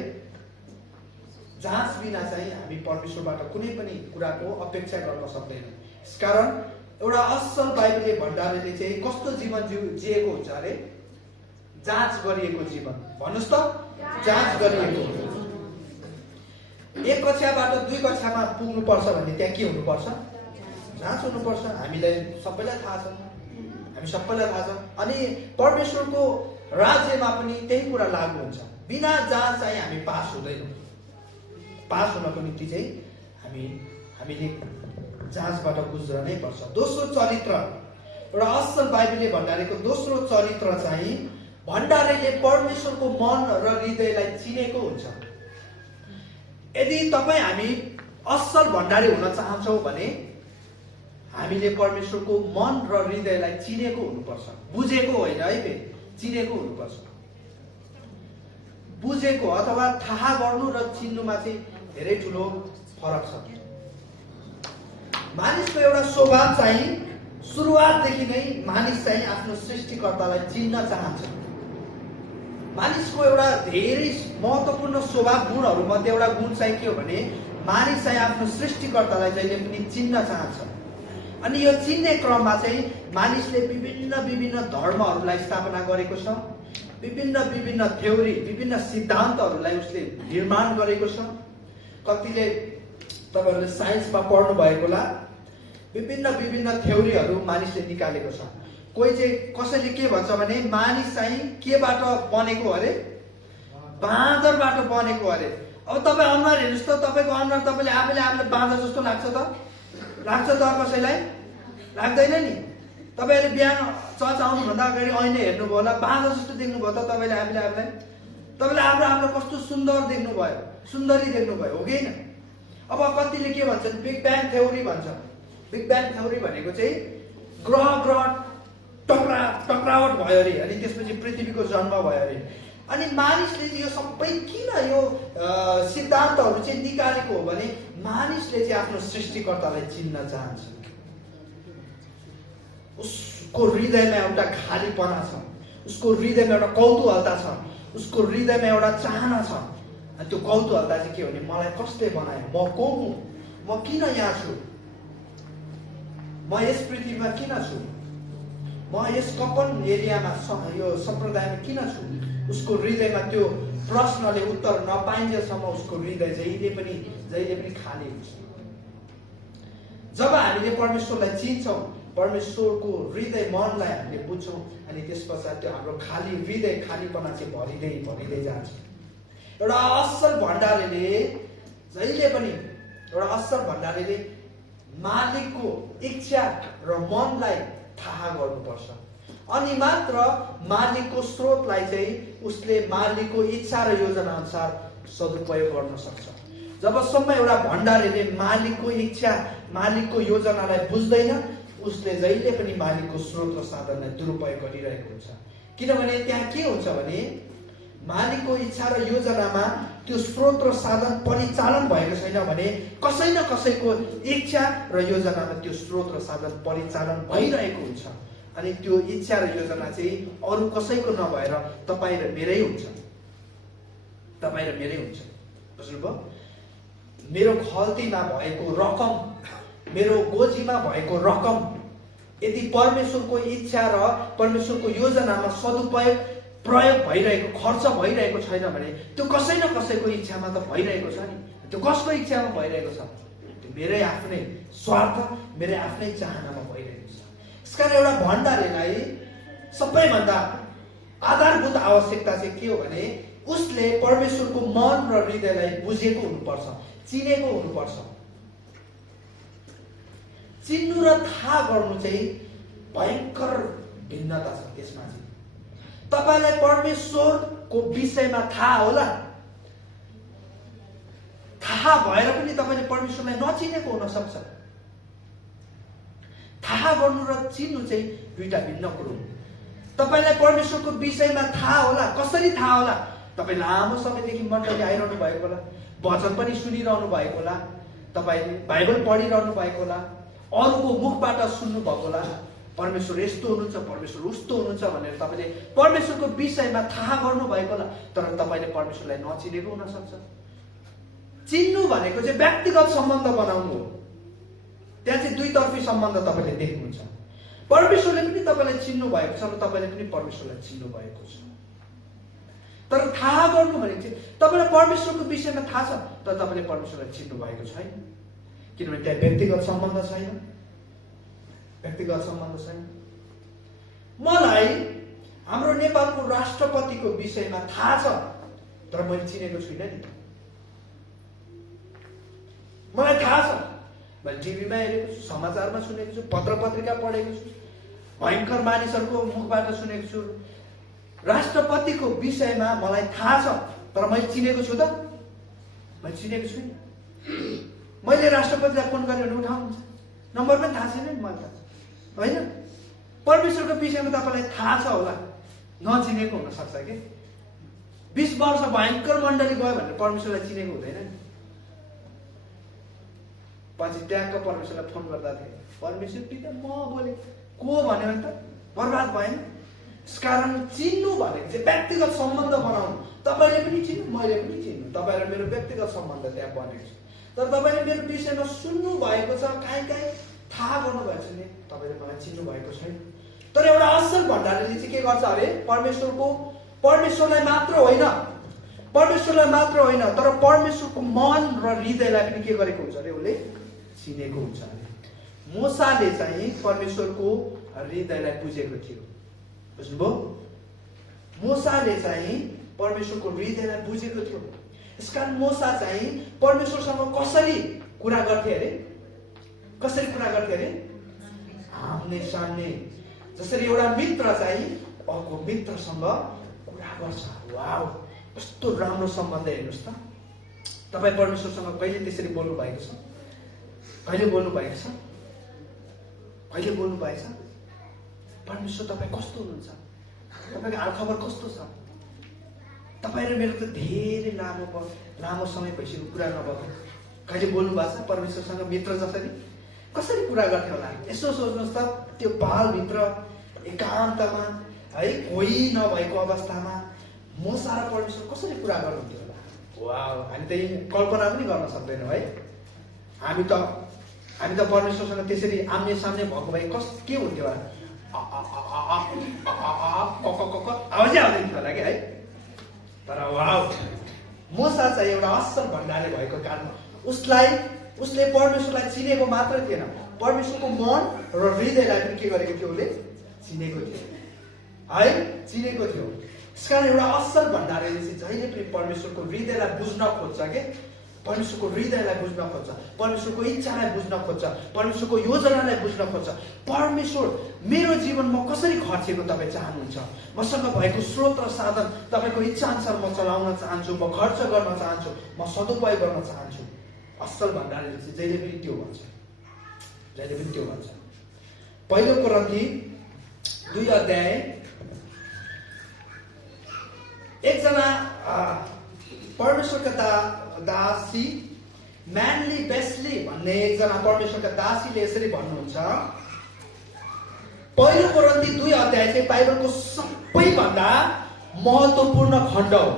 जाँच बिना चाहिँ हामी परमेश्वरबाट कुनै पनि कुराको अपेक्षा गर्न सक्दैनौँ। यसकारण एउटा असल बाइबलले भण्डारीले चाहिँ कस्तो जीवन जिएको हुन्छ अरे? जाँच गरिएको जीवन। भन्नुहोस् त, जाँच गरिएको। एक कक्षाबाट 2 कक्षामा पुग्नुपर्छ भने त्यहाँ के हुनुपर्छ? जाँच हुनुपर्छ। हामीलाई सबैलाई थाहा छ। अनि परमेश्वरको राज्यमा पनि त्यही कुरा लागू हुन्छ। बिना जाँच चाहिँ हामी पास हुँदैनौँ। पास हुनको निम्ति चाहिँ हामीले जाँचबाट गुज्रनै पर्छ। दोस्रो चरित्र, एउटा असल बाइबलले भण्डारीको दोस्रो चरित्र चाहिँ भण्डारीले परमेश्वरको मन र हृदयलाई चिनेको हुन्छ। यदि हामी असल भण्डारी हुन चाहन्छौँ भने हामीले परमेश्वरको मन र हृदयलाई चिनेको हुनुपर्छ। बुझेको होइन है, चिनेको हुनुपर्छ। बुझेको अथवा थाहा गर्नु र चिन्नुमा चाहिँ धेरै ठुलो फरक छ। मानिसको एउटा स्वभाव चाहिँ सुरुवातदेखि नै मानिस चाहिँ आफ्नो सृष्टिकर्तालाई चिन्न चाहन्छ। मानिसको एउटा धेरै महत्त्वपूर्ण स्वभाव गुणहरू मध्ये एउटा गुण चाहिँ के हो भने मानिस चाहिँ आफ्नो सृष्टिकर्तालाई जहिले पनि चिन्न चाहन्छ। अनि यो चिन्ने क्रममा चाहिँ मानिसले विभिन्न विभिन्न धर्महरूलाई स्थापना गरेको छ, विभिन्न विभिन्न थ्योरी, विभिन्न सिद्धान्तहरूलाई उसले निर्माण गरेको छ। कतिले तपाईहरुले साइन्समा पढ्नु भएको होला, विभिन्न विभिन्न थ्योरीहरू मानिसले निकालेको छ। कोही चाहिँ कसैले के भन्छ भने मानिस चाहिँ केबाट बनेको अरे, बाँदरबाट बनेको अरे। अब तपाईँ अनुहार हेर्नुहोस् त, तपाईँको अनुहार तपाईँले आफैले बाँदर जस्तो लाग्छ त? लाग्छ त कसैलाई? लाग्दैन नि। तपाईँले बिहान चर्च आउनुभन्दा अगाडि ऐना हेर्नुभयो होला, बाँदर जस्तो देख्नुभयो त तपाईँले आफैलाई? तपाईँले आफ्नो कस्तो सुन्दर देख्नुभयो, सुन्दरी देख्नुभयो, हो कि होइन? अब कतिले के भन्छन्, बिग ब्याङ थ्योरी भन्छ। बिग ब्याङ थ्योरी भनेको चाहिँ ग्रह टक्रावट भयो अरे, अनि त्यसपछि पृथ्वीको जन्म भयो अरे। अनि मानिसले यो सबै किन यो सिद्धान्तहरू चाहिँ निकालेको हो भने मानिसले चाहिँ आफ्नो सृष्टिकर्तालाई चिन्न चाहन्छ। उसको हृदयमा एउटा खालीपना छ, उसको हृदयमा एउटा कौतूहलता छ, उसको हृदयमा एउटा चाहना छ। अनि त्यो कौतूहलता चाहिँ के हो भने मलाई कसले बनायो, म को हुँ, म किन यहाँ छु, म यस पृथ्वीमा किन छु, म यस कपन एरियामा यो सम्प्रदायमा किन छु। उसको हृदयमा त्यो प्रश्नले उत्तर नपाइन्जेलसम्म उसको हृदय जहिले पनि खाली हुन्छ। जब हामीले परमेश्वरलाई चिन्छौँ, परमेश्वरको हृदय मनलाई हामीले बुझ्छौँ, अनि त्यस पश्चात त्यो हाम्रो खाली हृदय खालीपना चाहिँ भरिँदै जान्छ। एउटा असल भण्डारीले जहिले पनि मालिकको इच्छा र मनलाई थाहा गर्नुपर्छ, अनि मात्र मालिकको स्रोतलाई चाहिँ उसले मालिकको इच्छा र योजना अनुसार सदुपयोग गर्न सक्छ। जबसम्म एउटा भण्डारीले मालिकको इच्छा, मालिकको योजनालाई बुझ्दैन, उसले जहिले पनि मालिकको स्रोत र साधनलाई दुरुपयोग गरिरहेको हुन्छ। किनभने त्यहाँ के हुन्छ भने मालिकको इच्छा र योजनामा त्यो स्रोत र साधन परिचालन भएको छैन भने कसै न कसैको इच्छा र योजनामा त्यो स्रोत र साधन परिचालन भइरहेको हुन्छ। अनि त्यो इच्छा र योजना चाहिँ अरू कसैको नभएर तपाईँ र मेरै हुन्छ। बुझ्नुभयो? मेरो खल्तीमा भएको रकम, मेरो गोजीमा भएको रकम यदि परमेश्वरको इच्छा र परमेश्वरको योजनामा प्रयोग भइरहेको, खर्च भइरहेको छैन भने त्यो कसै न कसैको इच्छामा त भइरहेको छ नि। त्यो कसको इच्छामा भइरहेको छ? त्यो मेरै आफ्नै स्वार्थ, मेरै आफ्नै चाहनामा भइरहेको छ। यसकारण एउटा भण्डारीलाई सबैभन्दा आधारभूत आवश्यकता चाहिँ के हो भने उसले परमेश्वरको मन र हृदयलाई बुझेको हुनुपर्छ, चिनेको हुनुपर्छ। चिन्नु र थाहा गर्नु चाहिँ भयङ्कर भिन्नता छ। त्यसमा चाहिँ तपाईलाई परमेश्वरको विषयमा थाहा होला, थाहा भएर पनि तपाईँले परमेश्वरलाई नचिनेको हुन सक्छ। थाहा गर्नु र चिन्नु चाहिँ दुईटा भिन्न कुरो हो। तपाईँलाई परमेश्वरको विषयमा थाहा होला, कसरी थाहा होला? तपाईँ लामो समयदेखि मण्डली आइरहनु भएको होला, वचन पनि सुनिरहनु भएको होला, तपाईँ बाइबल पढिरहनु भएको होला, अरूको मुखबाट सुन्नु भएको होला, परमेश्वर यस्तो हुनुहुन्छ, परमेश्वर उस्तो हुनुहुन्छ भनेर तपाईँले परमेश्वरको विषयमा थाहा गर्नु भएको होला, तर तपाईँले परमेश्वरलाई नचिनेको हुन सक्छ। चिन्नु भनेको चाहिँ व्यक्तिगत सम्बन्ध बनाउनु हो। त्यहाँ चाहिँ दुईतर्फी सम्बन्ध तपाईँले देख्नुहुन्छ। परमेश्वरले पनि तपाईँलाई चिन्नु भएको छ र तपाईँले पनि परमेश्वरलाई चिन्नु भएको छ। तर थाहा गर्नु भनेको चाहिँ तपाईँलाई परमेश्वरको विषयमा थाहा छ, तर तपाईँले परमेश्वरलाई चिन्नु भएको छैन, किनभने त्यहाँ व्यक्तिगत सम्बन्ध छैन। मलाई हाम्रो नेपालको राष्ट्रपतिको विषयमा थाहा छ, तर मैले चिनेको छुइनँ नि। मलाई थाहा छ, मैले टिभीमा हेरेको छु, समाचारमा सुनेको छु, पत्र पत्रिका पढेको छु, भयङ्कर मानिसहरूको मुखबाट सुनेको छु। राष्ट्रपतिको विषयमा मलाई थाहा छ, तर मैले चिनेको छु त? मैले चिनेको छुइनँ। मैले राष्ट्रपतिलाई फोन गरेर भने उठाउनुहुन्छ, नम्बर पनि थाहा छैन नि मलाई, होइन? परमेश्वरको विषयमा तपाईँलाई थाहा छ होला, नचिनेको हुन सक्छ कि 20 वर्ष भयङ्कर मण्डली गयो भनेर परमेश्वरलाई चिनेको हुँदैन नि। पछि ट्यागको परमेश्वरलाई फोन गर्दा थिए, परमेश्वर पिता म बोले, को भन्यो भने त बर्बाद भएन। यसकारण चिन्नु भनेको चाहिँ व्यक्तिगत सम्बन्ध बनाउनु। तपाईँले पनि चिन्नु, मैले पनि चिन्नु, तपाईँ र मेरो व्यक्तिगत सम्बन्ध त्यहाँ बनेको छ। तर तपाईँले मेरो विषयमा सुन्नु भएको छ, काहीँ काहीँ थाहा गर्नुभएको छ नि, तपाईँले मलाई चिन्नु भएको छैन। तर एउटा असल भण्डारीले चाहिँ के गर्छ अरे, परमेश्वरलाई मात्र होइन तर परमेश्वरको मन र हृदयलाई पनि के गरेको हुन्छ अरे, उसले चिनेको हुन्छ अरे। मोसाले चाहिँ परमेश्वरको हृदयलाई बुझेको थियो, बुझ्नुभयो? मोसाले चाहिँ परमेश्वरको हृदयलाई बुझेको थियो। यसकारण मोसा चाहिँ परमेश्वरसँग कसरी कुरा गर्थे अरे, आम्ने सामने। जसरी एउटा मित्र चाहिँ अर्को मित्रसँग कुरा गर्छ। वाउ, कस्तो राम्रो सम्बन्ध। हेर्नुहोस् त, तपाईँ परमेश्वरसँग कहिले त्यसरी बोल्नु भएको छ? कहिले बोल्नु भएको छ? परमेश्वर तपाईँ कस्तो हुनुहुन्छ? तपाईँको हालखबर कस्तो छ? तपाईँ र मेरो त धेरै लामो समय भइसक्यो कुरा नभएको। कहिले बोल्नु भएको छ परमेश्वरसँग मित्र जसरी? कसरी कुरा गर्थ्यो होला? यसो सोच्नुहोस् त, त्यो पहालभित्र एकान्तमा है, कोही नभएको अवस्थामा मोसा र परमेश्वर कसरी कुरा गर्नुहुन्थ्यो होला? वाउ, हामी त कल्पना पनि गर्न सक्दैनौँ है। हामी त परमेश्वरसँग त्यसरी आम्ने सामने भएको भए के हुन्थ्यो होला? आवाजै आउँदैन थियो होला कि है। तर वाउ, मोसा चाहिँ एउटा असल भण्डारी भएको कारण उसले परमेश्वरलाई चिनेको मात्र थिएन, परमेश्वरको मन र हृदयलाई पनि के गरेको थियो, उसले चिनेको थियो है, चिनेको थियो। यसकारण एउटा असल भण्डारीले चाहिँ जहिले पनि परमेश्वरको हृदयलाई बुझ्न खोज्छ के, परमेश्वरको हृदयलाई बुझ्न खोज्छ, परमेश्वरको इच्छालाई बुझ्न खोज्छ, परमेश्वरको योजनालाई बुझ्न खोज्छ। परमेश्वर मेरो जीवनमा कसरी खर्चेको तपाईँ चाहनुहुन्छ? मसँग भएको स्रोत र साधन तपाईँको इच्छा अनुसार म चलाउन चाहन्छु, म खर्च गर्न चाहन्छु, म सदुपयोग गर्न चाहन्छु। असल भण्डारीले चाहिँ जहिले पनि त्यो भन्छ। पहिलो कोरिन्थी 2 अध्याय, एकजना परमेश्वरका दासी म्यानली बेस्ली भन्ने एकजना परमेश्वरका दासीले यसरी भन्नुहुन्छ। पहिलो कोरिन्थी 2 अध्याय चाहिँ बाइबलको सबैभन्दा महत्त्वपूर्ण खण्ड हो,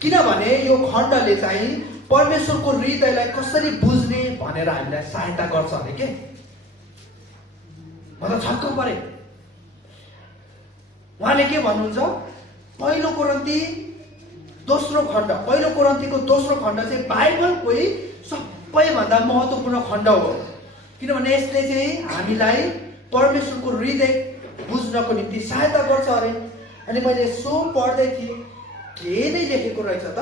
किनभने यो खण्डले चाहिँ परमेश्वरको हृदयलाई कसरी बुझ्ने भनेर हामीलाई सहायता गर्छ अरे के। म त छक्क परे। उहाँले के भन्नुहुन्छ? पहिलो कोरिन्थीको दोस्रो खण्ड चाहिँ बाइबलकै सबैभन्दा महत्त्वपूर्ण खण्ड हो, किनभने यसले चाहिँ हामीलाई परमेश्वरको हृदय बुझ्नको निम्ति सहायता गर्छ अरे। अनि मैले सो पढ्दै थिएँ, के नै लेखेको रहेछ त?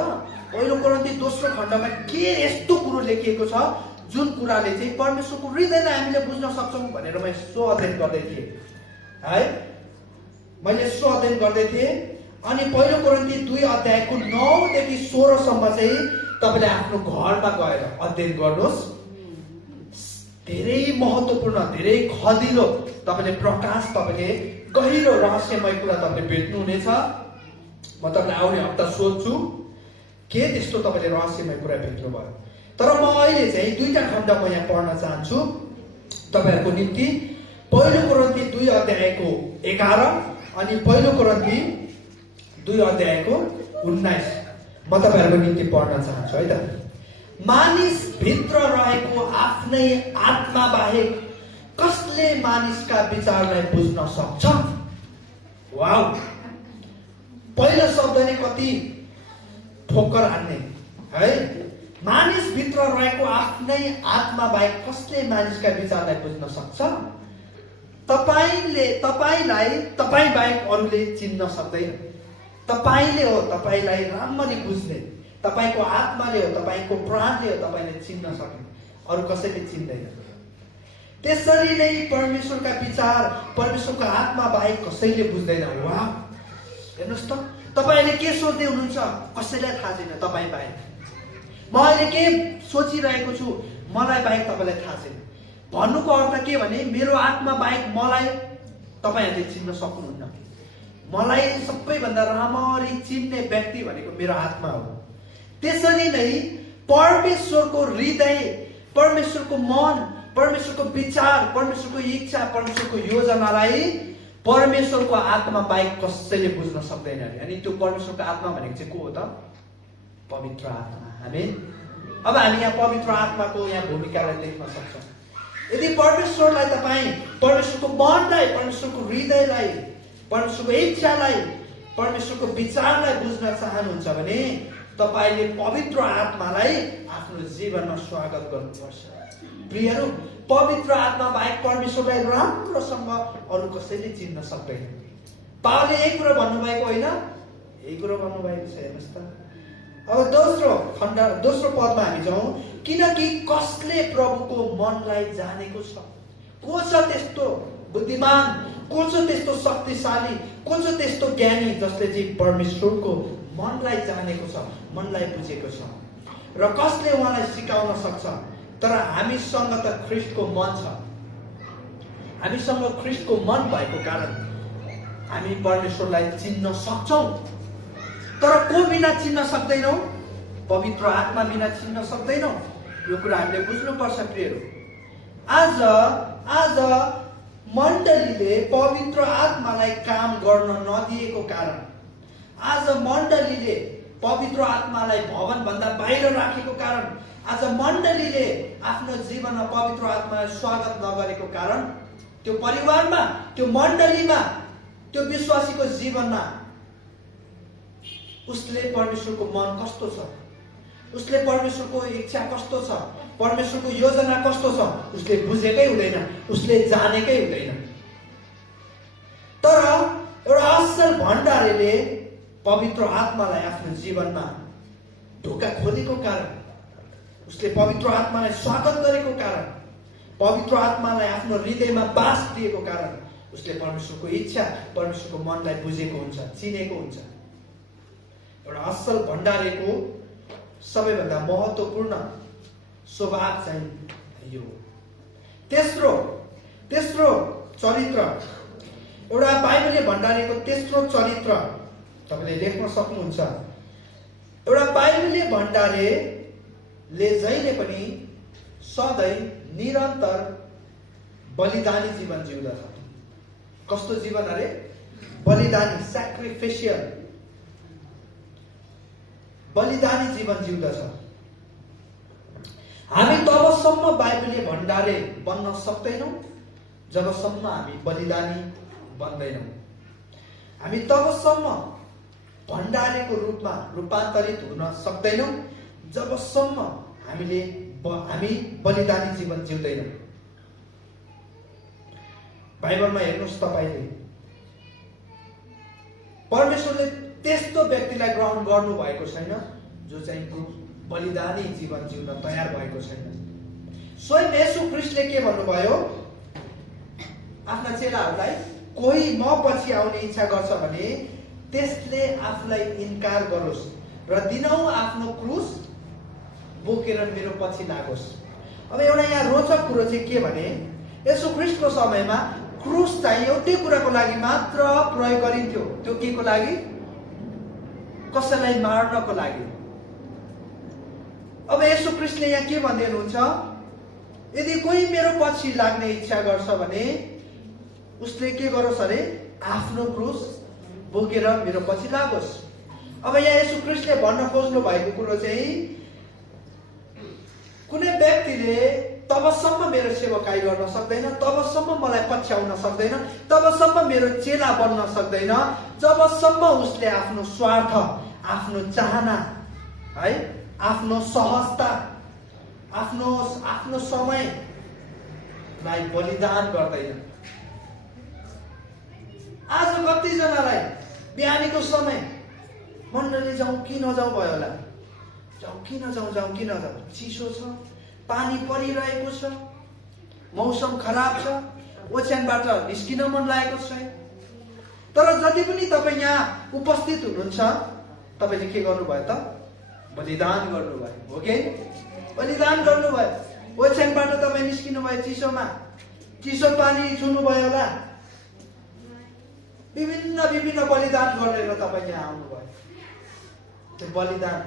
पहिलो कोरिन्थी दोस्रो खण्डमा के यस्तो कुरो लेखिएको छ जुन कुराले चाहिँ परमेश्वरको हृदयलाई हामीले बुझ्न सक्छौँ भनेर मैले सो अध्ययन गर्दै थिएँ है। अनि पहिलो कोरिन्थी 2 अध्यायको 9 देखि 16 सम्म चाहिँ तपाईँले आफ्नो घरमा गएर अध्ययन गर्नुहोस्। धेरै महत्त्वपूर्ण, धेरै खदिलो तपाईँले प्रकाश, तपाईँले गहिरो रहस्यमय कुरा तपाईँले भेट्नुहुनेछ। म तपाईँलाई आउने हप्ता सोध्छु के त्यस्तो तपाईँले रहस्यमय कुरा भेट्नुभयो। तर म अहिले चाहिँ 2टा खण्ड म यहाँ पढ्न चाहन्छु तपाईँहरूको निम्ति। पहिलो कोरिन्थी 2 अध्यायको 11 अनि पहिलो कोरिन्थी 2 अध्यायको 19 म तपाईँहरूको निम्ति पढ्न चाहन्छु है त। मानिस भित्र रहेको आफ्नै आत्मा बाहेक कसले मानिसका विचारलाई बुझ्न सक्छ? वाउ, पहिलो शब्द नै कति ठोक्कर हान्ने है। मानिस भित्र रहेको आफ्नै आत्मा बाहेक कसले मानिसका विचारलाई बुझ्न सक्छ? तपाईलाई तपाईँ बाहेक अरूले चिन्न सक्दैन। तपाईले हो तपाईलाई राम्ररी बुझ्ने, तपाईको आत्माले हो, तपाईको प्राणले हो तपाईले चिन्न सक्ने, अरू कसैले चिन्दैन। त्यसरी नै परमेश्वरका विचार, परमेश्वरको आत्मा बाहेक कसैले बुझ्दैन। वाह, हेर्नुहोस् त, तपाईले के सोच्दै हुनुहुन्छ कसैलाई थाहा छैन तपाईँ बाहेक। म अहिले के सोचिरहेको छु मलाई बाहेक तपाईँलाई थाहा छैन। भन्नुको अर्थ के भने मेरो आत्मा बाहेक मलाई तपाईँहरूले चिन्न सक्नुहुन्न। मलाई सबैभन्दा राम्ररी चिन्ने व्यक्ति भनेको मेरो आत्मा हो। त्यसरी नै परमेश्वरको हृदय, परमेश्वरको मन, परमेश्वरको विचार, परमेश्वरको इच्छा, परमेश्वरको योजनालाई परमेश्वरको आत्मा बाहेक कसैले बुझ्न सक्दैन अरे। अनि त्यो परमेश्वरको आत्मा भनेको चाहिँ को हो त? पवित्र आत्मा। आमेन। अब हामी यहाँ पवित्र आत्माको यहाँ भूमिकालाई देख्न सक्छौँ। यदि परमेश्वरलाई तपाईँ परमेश्वरको मनलाई, परमेश्वरको हृदयलाई, परमेश्वरको इच्छालाई, परमेश्वरको विचारलाई बुझ्न चाहनुहुन्छ भने तपाईले पवित्र आत्मालाई आफ्नो जीवनमा स्वागत गर्नुपर्छ। प्रियहरू, पवित्र आत्मा बाहेक परमेश्वरलाई राम्रोसँग अरू कसैले चिन्न सक्दैन। पावलले एक कुरा भन्नुभएको होइन, यही कुरा भन्नुभएको छ। हेर्नुहोस् त, अब दोस्रो पदमा हामी जाउँ। किनकि कसले प्रभुको मनलाई जानेको छ? को छ त्यस्तो बुद्धिमान, को छ त्यस्तो शक्तिशाली, को छ त्यस्तो ज्ञानी जसले चाहिँ परमेश्वरको मनलाई जानेको छ, मनलाई बुझेको छ? र कसले उहाँलाई सिकाउन सक्छ? तर हामीसँग त ख्रीष्टको मन छ। हामीसँग ख्रीष्टको मन भएको कारण हामी परमेश्वरलाई चिन्न सक्छौँ। तर को बिना चिन्न सक्दैनौँ? पवित्र आत्मा बिना चिन्न सक्दैनौँ। यो कुरा हामीले बुझ्नुपर्छ प्रियहरू। आज मण्डलीले पवित्र आत्मालाई काम गर्न नदिएको कारण, आज मण्डलीले पवित्र आत्मालाई भवनभन्दा बाहिर राखेको कारण, आज मण्डलीले आफ्नो जीवनमा पवित्र आत्मालाई स्वागत नगरेको कारण त्यो परिवारमा, त्यो मण्डलीमा, त्यो विश्वासीको जीवनमा उसले परमेश्वरको मन कस्तो छ, उसले परमेश्वरको इच्छा कस्तो छ, परमेश्वरको योजना कस्तो छ उसले बुझेकै हुँदैन, उसले जानेकै हुँदैन। तर एउटा असल भण्डारीले पवित्र आत्मालाई आफ्नो जीवनमा ढोका खोलेको कारण, उसले पवित्र आत्मालाई स्वागत गरेको कारण, पवित्र आत्मालाई आफ्नो हृदयमा बास दिएको कारण उसले परमेश्वरको इच्छा, परमेश्वरको मनलाई बुझेको हुन्छ, चिनेको हुन्छ। एउटा असल भण्डारीको सबैभन्दा महत्त्वपूर्ण स्वभाव चाहिँ यो। तेस्रो चरित्र, एउटा बाइबलीय भण्डारीको तेस्रो चरित्र तपाईले देख्न सक्नुहुन्छ। एउटा बाइबलीय भण्डारीले जहिले पनि सधैँ निरन्तर बलिदानी जीवन जिउँदछ। कस्तो जीवन अरे? बलिदानी, सैक्रिफिशियल, बलिदानी जीवन जिउँदछ। हामी तबसम्म बाइबलीय भण्डारी बन्न सक्दैनौँ जबसम्म हामी बलिदानी बन्दैनौँ। हामी तबसम्म भण्डारीको रूपमा रूपान्तरित हुन सक्दैनौँ जबसम्म हामी बलिदानी जीवन जिउँदैनौँ। बाइबलमा हेर्नुहोस् तपाईले, परमेश्वरले त्यस्तो व्यक्तिलाई ग्रहण गर्नु भएको छैन जो चाहिँ बलिदानी जीवन जिउन तयार भएको छैन। स्वयं येशू ख्रीष्टले के भन्नुभयो आफ्ना चेलाहरूलाई? कोही म पछि आउने इच्छा गर्छ भने त्यसले आफूलाई इन्कार गरोस् र दिनौँ आफ्नो क्रुस बोकेर मेरो पछि लागोस्। अब एउटा यहाँ रोचक कुरो चाहिँ के भने, येशू ख्रीष्टको समयमा क्रुस चाहिँ एउटै कुराको लागि मात्र प्रयोग गरिन्थ्यो। त्यो के को लागि? कसैलाई मार्नको लागि। अब येशू ख्रीष्टले यहाँ के भन्दै हुनुहुन्छ? यदि कोही मेरो पछि लाग्ने इच्छा गर्छ भने उसले के गरोस् अरे? आफ्नो क्रुस बोकेर मेरो पछि लागोस्। अब यहाँ येशू ख्रीष्टले भन्न खोज्नु भएको कुरो चाहिँ, कुनै व्यक्तिले तबसम्म मेरो सेवकाई गर्न सक्दैन, तबसम्म मलाई पछ्याउन सक्दैन, तबसम्म मेरो चेला बन्न सक्दैन जबसम्म उसले आफ्नो स्वार्थ, आफ्नो चाहना है, आफ्नो सहजता, आफ्नो समयलाई बलिदान गर्दैन। आज कतिजनालाई बिहानीको समय मण्डली जाउँ कि नजाउँ भयो होला, जाउँ कि नजाउँ, चिसो छ, पानी परिरहेको छ, मौसम खराब छ, ओछ्यानबाट निस्किन मन लागेको छ। तर जति पनि तपाईँ यहाँ उपस्थित हुनुहुन्छ तपाईँले के गर्नुभयो त? बलिदान गर्नुभयो, हो कि? बलिदान गर्नुभयो। ओछ्यानबाट तपाईँ निस्किनु भयो, चिसो पानी छुनुभयो होला, विभिन्न बलिदान गरेर तपाईँ यहाँ आउनुभयो। त्यो बलिदान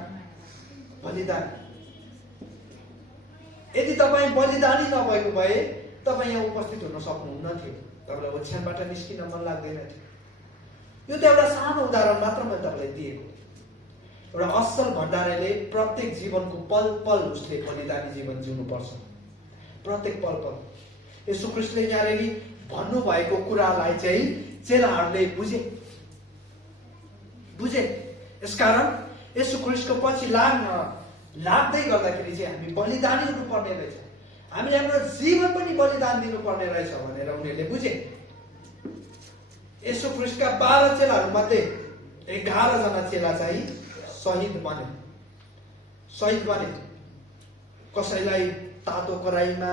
यदि तपाईँ बलिदानी नभएको भए तपाईँ यहाँ उपस्थित हुन सक्नुहुन्न थियो। तपाईँलाई ओछ्यानबाट निस्किन मन लाग्दैन थियो। यो त एउटा सानो उदाहरण मात्र मैले तपाईँलाई दिएको। एउटा असल भण्डारीले प्रत्येक जीवनको पल पल उसले बलिदानी जीवन जिउनुपर्छ। प्रत्येक पल पल येशू ख्रीष्टले यहाँनिर भन्नुभएको कुरालाई चाहिँ चेलाहरूले बुझे। यसकारण येशू ख्रीष्टको पछि लाग्दै गर्दाखेरि चाहिँ हामी बलिदानी हुनुपर्ने रहेछ, हामी हाम्रो जीवन पनि बलिदान दिनुपर्ने रहेछ भनेर उनीहरूले बुझे। येशू ख्रीष्टका 12 चेलाहरूमध्ये 11 जना चेला चाहिँ शहीद बने। कसैलाई तातो कराईमा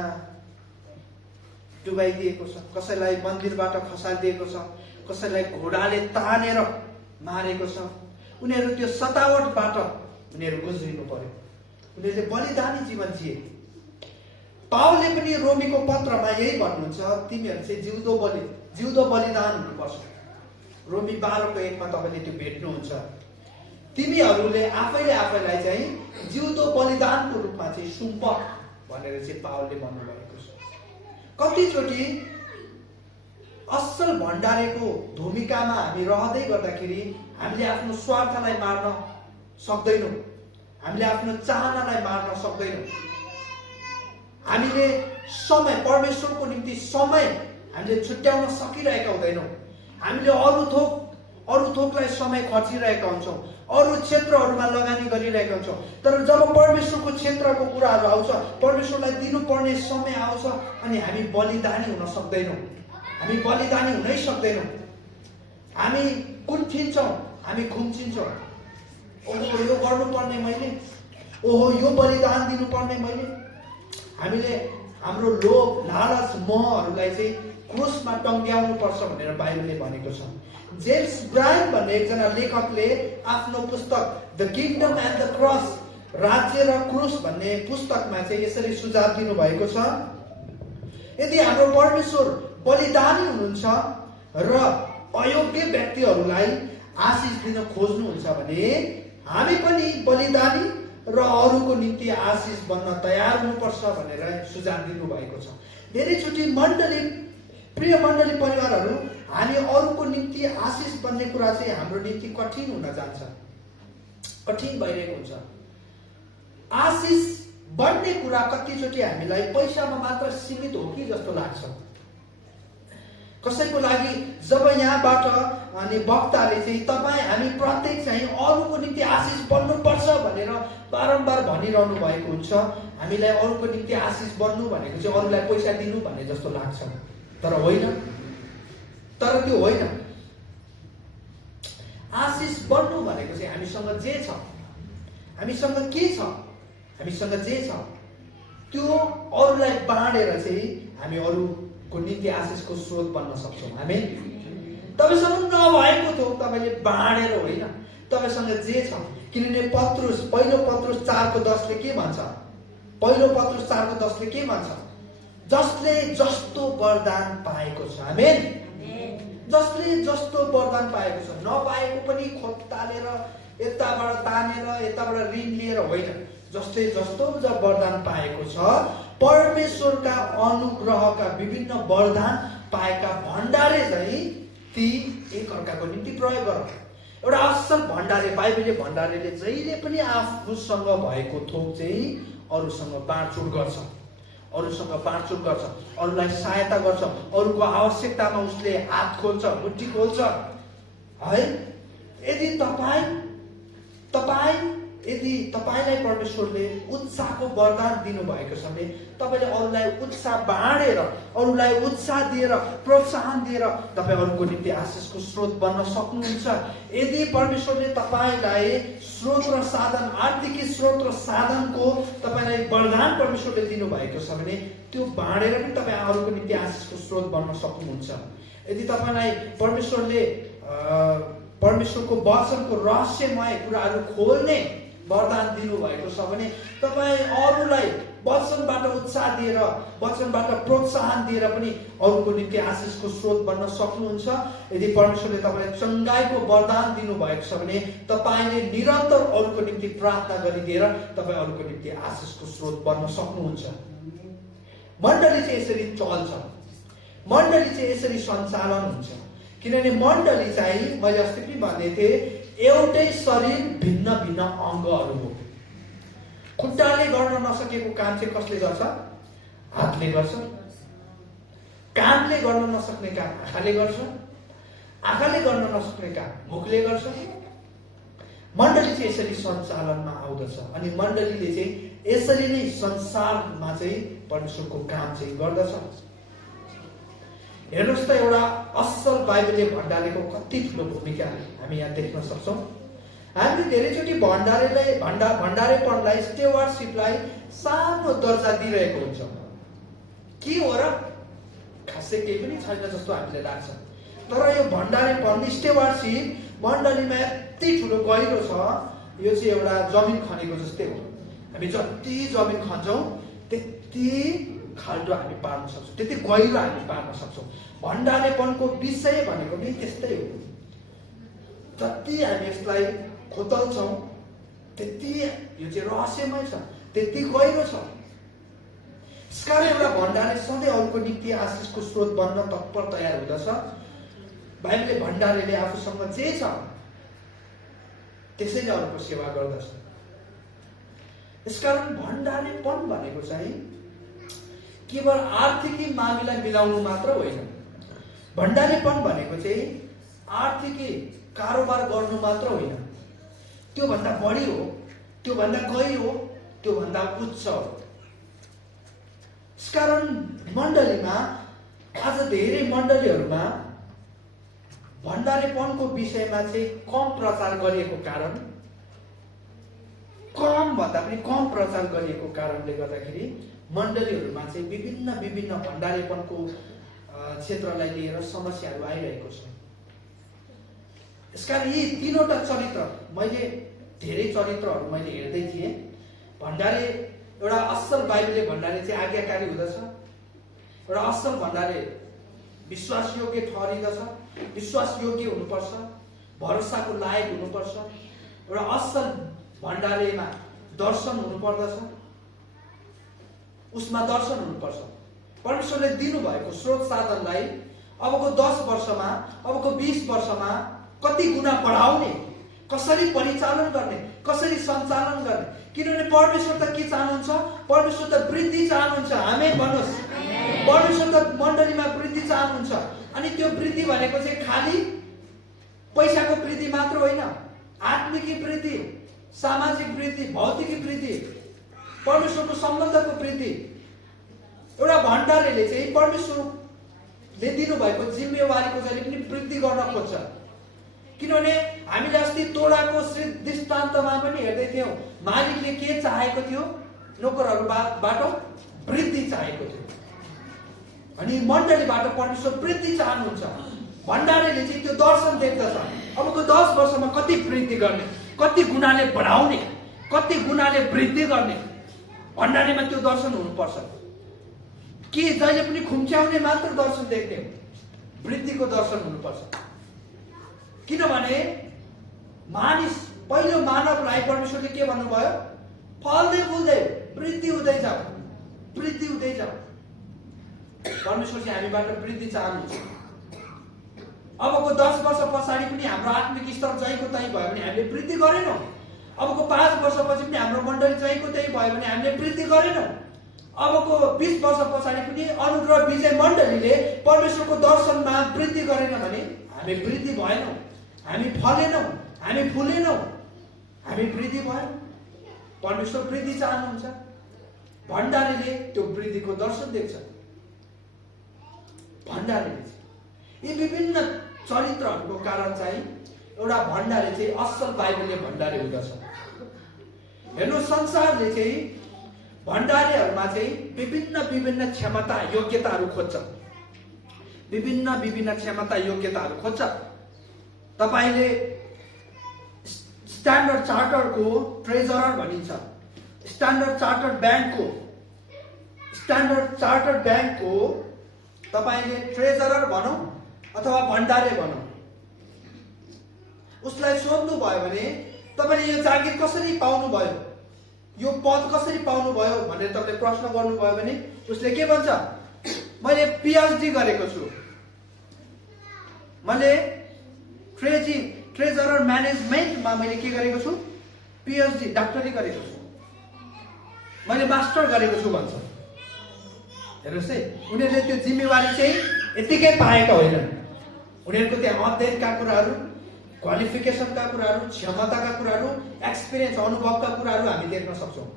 डुबाइदिएको छ, कसैलाई मन्दिरबाट खसालिदिएको छ, कसैलाई घोडाले तानेर मारेको छ। उनीहरू त्यो सतावटबाट उनीहरू गुज्रिनु पर्यो। उनीहरूले बलिदानी जीवन जिए। पावलले पनि रोमीको पत्रमा यही भन्नुहुन्छ, तिमीहरू चाहिँ जिउँदो बलिदान हुनुपर्छ। रोमी 12:1 मा तपाईँले त्यो भेट्नुहुन्छ। तिमीहरूले आफैलाई चाहिँ जिउँदो बलिदानको रूपमा चाहिँ सुम्प भनेर चाहिँ पावलले भन्नुभएको छ। कतिचोटि असल भण्डारेको भूमिकामा हामी रहँदै गर्दाखेरि हामीले आफ्नो स्वार्थलाई मार्न सक्दैनौँ, हामीले आफ्नो चाहनालाई मार्न सक्दैनौँ। हामीले समय, परमेश्वरको निम्ति समय हामीले छुट्याउन सकिरहेका हुँदैनौँ। हामीले अरू थोकलाई समय खर्चिरहेका हुन्छौँ, अरू क्षेत्रहरूमा लगानी गरिरहेका हुन्छौँ। तर जब परमेश्वरको क्षेत्रको कुराहरू आउँछ, परमेश्वरलाई दिनुपर्ने समय आउँछ, अनि हामी बलिदानी हुन सक्दैनौँ। हामी बलिदानी हुनै सक्दैनौँ। हामी कुन्ठिन्छौँ, हामी खुम्चिन्छौँ। ओहो यो गर्नुपर्ने मैले, ओहो यो बलिदान दिनुपर्ने मैले। हामीले हाम्रो लोभ, लालच, मोहहरूलाई चाहिँ क्रुसमा टङ्ग्याउनु पर्छ भनेर बाइबलले भनेको छ। जेम्स ब्रायन भन्ने एकजना लेखकले आफ्नो पुस्तक the kingdom and the cross, राज्य र क्रुस भन्ने पुस्तकमा चाहिँ यसरी सुझाव दिनुभएको छ, यदि हाम्रो परमेश्वर बलिदानी हुनुहुन्छ र अयोग्य व्यक्तिहरूलाई आशिष दिन खोज्नुहुन्छ भने हामी पनि बलिदानी र अरूको निम्ति आशिष बन्न तयार हुनुपर्छ भनेर सुझाव दिनुभएको छ। धेरैचोटि प्रिय मण्डली परिवारहरू, हामी अरूको निम्ति आशिष बन्ने कुरा चाहिँ हाम्रो निम्ति कठिन हुन जान्छ, कठिन भइरहेको हुन्छ। आशिष बन्ने कुरा कतिचोटि हामीलाई पैसामा मात्र सीमित हो कि जस्तो लाग्छ। कसैको लागि जब यहाँबाट अनि वक्ताले चाहिँ हामी प्रत्येक चाहिँ अरूको निम्ति आशिष बन्नुपर्छ भनेर बारम्बार भनिरहनु भएको हुन्छ, हामीलाई अरूको निम्ति आशिष बन्नु भनेको चाहिँ अरूलाई पैसा दिनु भन्ने जस्तो लाग्छ। तर होइन, तर त्यो होइन। आशिष बन्नु भनेको चाहिँ हामीसँग जे छ, हामीसँग के छ, हामीसँग जे छ त्यो अरूलाई बाँडेर चाहिँ हामी अरूको निम्ति आशिषको स्रोत बन्न सक्छौँ। हामी तपाईसँग नभएको थियो तपाईँले बाँडेर होइन, तपाईसँग जे छ। किनभने पहिलो पत्रुस 4:10 के भन्छ? पहिलो पत्रुस 4:10 के भन्छ? जसले जस्तो वरदान पाएको छ, आमेन, जसले जस्तो वरदान पाएको छ, नपाएको पनि खोतालेर यताबाट तानेर यताबाट ऋण लिएर होइन, जसले जस्तो जब वरदान पाएको छ, परमेश्वरका अनुग्रहका विभिन्न वरदान पाएका भण्डारे चाहिँ ती एकअर्काको निम्ति प्रयोग गर। एउटा असल भण्डारे, बाइबलले भण्डारेले जहिले पनि आफूसँग भएको थोक चाहिँ अरूसँग बाँडचुँड गर्छ, अरूलाई सहायता गर्छ, अरूको आवश्यकतामा उसले हात खोल्छ, मुट्ठी खोल्छ है। यदि तपाईँलाई परमेश्वरले उत्साहको वरदान दिनुभएको छ भने तपाईँले अरूलाई उत्साह बाँडेर, अरूलाई उत्साह दिएर, प्रोत्साहन दिएर तपाईँ अरूको निम्ति आशिषको स्रोत बन्न सक्नुहुन्छ। यदि परमेश्वरले तपाईँलाई स्रोत र साधन, आर्थिक स्रोत र साधनको तपाईँलाई वरदान परमेश्वरले दिनुभएको छ भने त्यो बाँडेर पनि तपाईँ अरूको निम्ति आशिषको स्रोत बन्न सक्नुहुन्छ। यदि तपाईँलाई परमेश्वरले परमेश्वरको वचनको रहस्यमय कुराहरू खोल्ने वरदान दिनुभएको छ भने तपाईँ अरूलाई वचनबाट उत्साह दिएर, वचनबाट प्रोत्साहन दिएर पनि अरूको निम्ति आशिषको स्रोत बन्न सक्नुहुन्छ। यदि परमेश्वरले तपाईँलाई चङ्गाइको वरदान दिनुभएको छ भने तपाईँले निरन्तर अरूको निम्ति प्रार्थना गरिदिएर तपाईँ अरूको निम्ति आशिषको स्रोत बन्न सक्नुहुन्छ। मण्डली चाहिँ यसरी चल्छ, मण्डली चाहिँ यसरी सञ्चालन हुन्छ। किनभने मण्डली चाहिँ मैले अस्ति पनि भन्दै थिएँ, एउटै शरीर भिन्न भिन्न अङ्गहरू हो। खुट्टाले गर्न नसकेको काम चाहिँ कसले गर्छ? हातले गर्छ। कानले गर्न नसक्ने काम आँखाले गर्छ। आँखाले गर्न नसक्ने काम मुखले गर्छ। मण्डली चाहिँ यसरी सञ्चालनमा आउँदछ अनि मण्डलीले चाहिँ यसरी नै संसारमा चाहिँ परमेश्वरको काम चाहिँ गर्दछ। हेर्नुहोस् त, एउटा असल बाइबलले भण्डारेको कति ठुलो भूमिका हामी यहाँ देख्न सक्छौँ। हामीले धेरैचोटि भण्डारेपनलाई, स्टेवार्डसिपलाई सानो दर्जा दिइरहेको हुन्छ। के हो र? खासै केही पनि छैन जस्तो हामीले लाग्छ। तर यो भण्डारेपन, स्टेवार्डसिप मण्डलीमा यति ठुलो गहिरो छ। यो चाहिँ एउटा जमिन खनेको जस्तै हो। हामी जति जमिन खन्छौँ त्यति खाल्डो हामी पार्न सक्छौँ, त्यति गहिरो हामी पार्न सक्छौँ। भण्डारेपनको विषय भनेको पनि त्यस्तै हो। जति हामी यसलाई खोतल्छौँ त्यति यो चाहिँ रहस्यमय छ, त्यति गहिरो छ। यसकारण एउटा भण्डारे सधैँ अरूको निम्ति आशिषको स्रोत बन्न तत्पर तयार हुँदछ। बाइबलले भण्डारेले आफूसँग जे छ त्यसैले अरूको सेवा गर्दछ। यसकारण भण्डारेपन भनेको चाहिँ केवल आर्थिकी मामिला मिलाउनु मात्र होइन। भण्डारेपन भनेको चाहिँ आर्थिकी कारोबार गर्नु मात्र होइन, त्योभन्दा बढी हो, त्योभन्दा गहिरो हो, त्योभन्दा उच्च हो। यसकारण मण्डलीमा आज धेरै मण्डलीहरूमा भण्डारेपनको विषयमा चाहिँ कम प्रचार गरिएको कारण, कम भन्दा पनि कम प्रचार गरिएको कारणले गर्दाखेरि मण्डलीहरूमा चाहिँ विभिन्न भण्डारेपनको क्षेत्रलाई लिएर समस्याहरू आइरहेको छ। यसकारण यी तीनवटा चरित्र, मैले धेरै चरित्रहरू मैले हेर्दै थिएँ। भण्डारे, एउटा असल बाइबलले भण्डारे चाहिँ आज्ञाकारी हुँदछ। एउटा असल भण्डारे विश्वासयोग्य ठहरिँदछ, विश्वासयोग्य हुनुपर्छ, भरोसाको लायक हुनुपर्छ। एउटा असल भण्डारेमा दर्शन हुनुपर्दछ, उसमा दर्शन हुनुपर्छ। परमेश्वरले दिनुभएको स्रोत साधनलाई अबको 10 वर्षमा, अबको 20 वर्षमा कति गुणा बढाउने, कसरी परिचालन गर्ने, कसरी सञ्चालन गर्ने। किनभने परमेश्वर त के चाहनुहुन्छ? परमेश्वर त वृद्धि चाहनुहुन्छ। आमेन भन्नुहोस्। परमेश्वर त मण्डलीमा वृद्धि चाहनुहुन्छ। अनि त्यो वृद्धि भनेको चाहिँ खालि पैसाको वृद्धि मात्र होइन, आत्मिक वृद्धि, सामाजिक वृद्धि, भौतिक वृद्धि, परमेश्वरको सम्बन्धको वृद्धि। एउटा भण्डारेले चाहिँ परमेश्वरले दिनुभएको जिम्मेवारीको जहिले पनि वृद्धि गर्न खोज्छ। किनभने हामीले अस्ति तोडाको दृष्टान्तमा पनि हेर्दै थियौँ, मालिकले के चाहेको थियो? नोकरहरूबाट वृद्धि चाहेको थियो। अनि मण्डलीबाट परमेश्वर वृद्धि चाहनुहुन्छ। भण्डारेले चाहिँ त्यो दर्शन देख्दछ। अबको 10 वर्षमा कति वृद्धि गर्ने, कति गुणाले बढाउने, कति गुणाले वृद्धि गर्ने, भण्डारेमा त्यो दर्शन हुनुपर्छ। के जहिले पनि खुम्च्याउने मात्र दर्शन देख्ने हो? वृद्धिको दर्शन हुनुपर्छ। किनभने मानिस, पहिलो मानवलाई परमेश्वरले के भन्नुभयो? फल्दै फुल्दै वृद्धि हुँदै जाऊ, वृद्धि हुँदै जाऊ। परमेश्वर चाहिँ हामीबाट वृद्धि चाहनुहुन्छ। अबको 10 वर्ष पछाडि पनि हाम्रो आत्मिक स्तर जहीँको तहीँ भयो भने हामीले वृद्धि गरेनौँ। अबको 5 वर्षपछि पनि हाम्रो मण्डली जहीँको त्यही भयो भने हामीले वृद्धि गरेनौँ। अबको 20 वर्ष पछाडि पनि अनुग्रह विजय मण्डलीले परमेश्वरको दर्शनमा वृद्धि गरेन भने हामी वृद्धि भएनौँ, हामी फलेनौँ, हामी फुलेनौँ, हामी वृद्धि भएनौँ। परमेश्वर वृद्धि चाहनुहुन्छ। भण्डारीले त्यो वृद्धिको दर्शन देख्छ। भण्डारीले यी विभिन्न चरित्रहरूको कारण चाहिँ एउटा भण्डारी चाहिँ असल बाइबलले भण्डारी हुँदछ। हेर्नु, संसारले चाहिँ भण्डारीहरूमा चाहिँ विभिन्न क्षमता योग्यताहरू खोज्छ। विभिन्न क्षमता योग्यताहरू खोज्छ। तपाईले स्ट्यान्डर्ड चार्टरको ट्रेजरर भनिन्छ। स्ट्यान्डर्ड चार्टर्ड ब्याङ्कको तपाईँले ट्रेजरर भनौँ अथवा भण्डारे भनौँ, उसलाई सोध्नु भयो भने तपाईँले यो जागिर कसरी पाउनुभयो, यो पद कसरी पाउनुभयो भनेर तपाईँले प्रश्न गर्नुभयो भने उसले के भन्छ? मैले पिएचडी गरेको छु, मैले ट्रेजरर म्यानेजमेन्टमा मैले के गरेको छु? पिएचडी डाक्टरी गरेको छु, मैले मास्टर गरेको छु भन्छ। हेर्नुहोस् है, उनीहरूले त्यो जिम्मेवारी चाहिँ यतिकै पाएका होइनन्। उनीहरूको त्यहाँ अध्ययनका कुराहरू, क्वालिफिकेसनका कुराहरू, क्षमताका कुराहरू, एक्सपिरियन्स अनुभवका कुराहरू हामी देख्न सक्छौँ।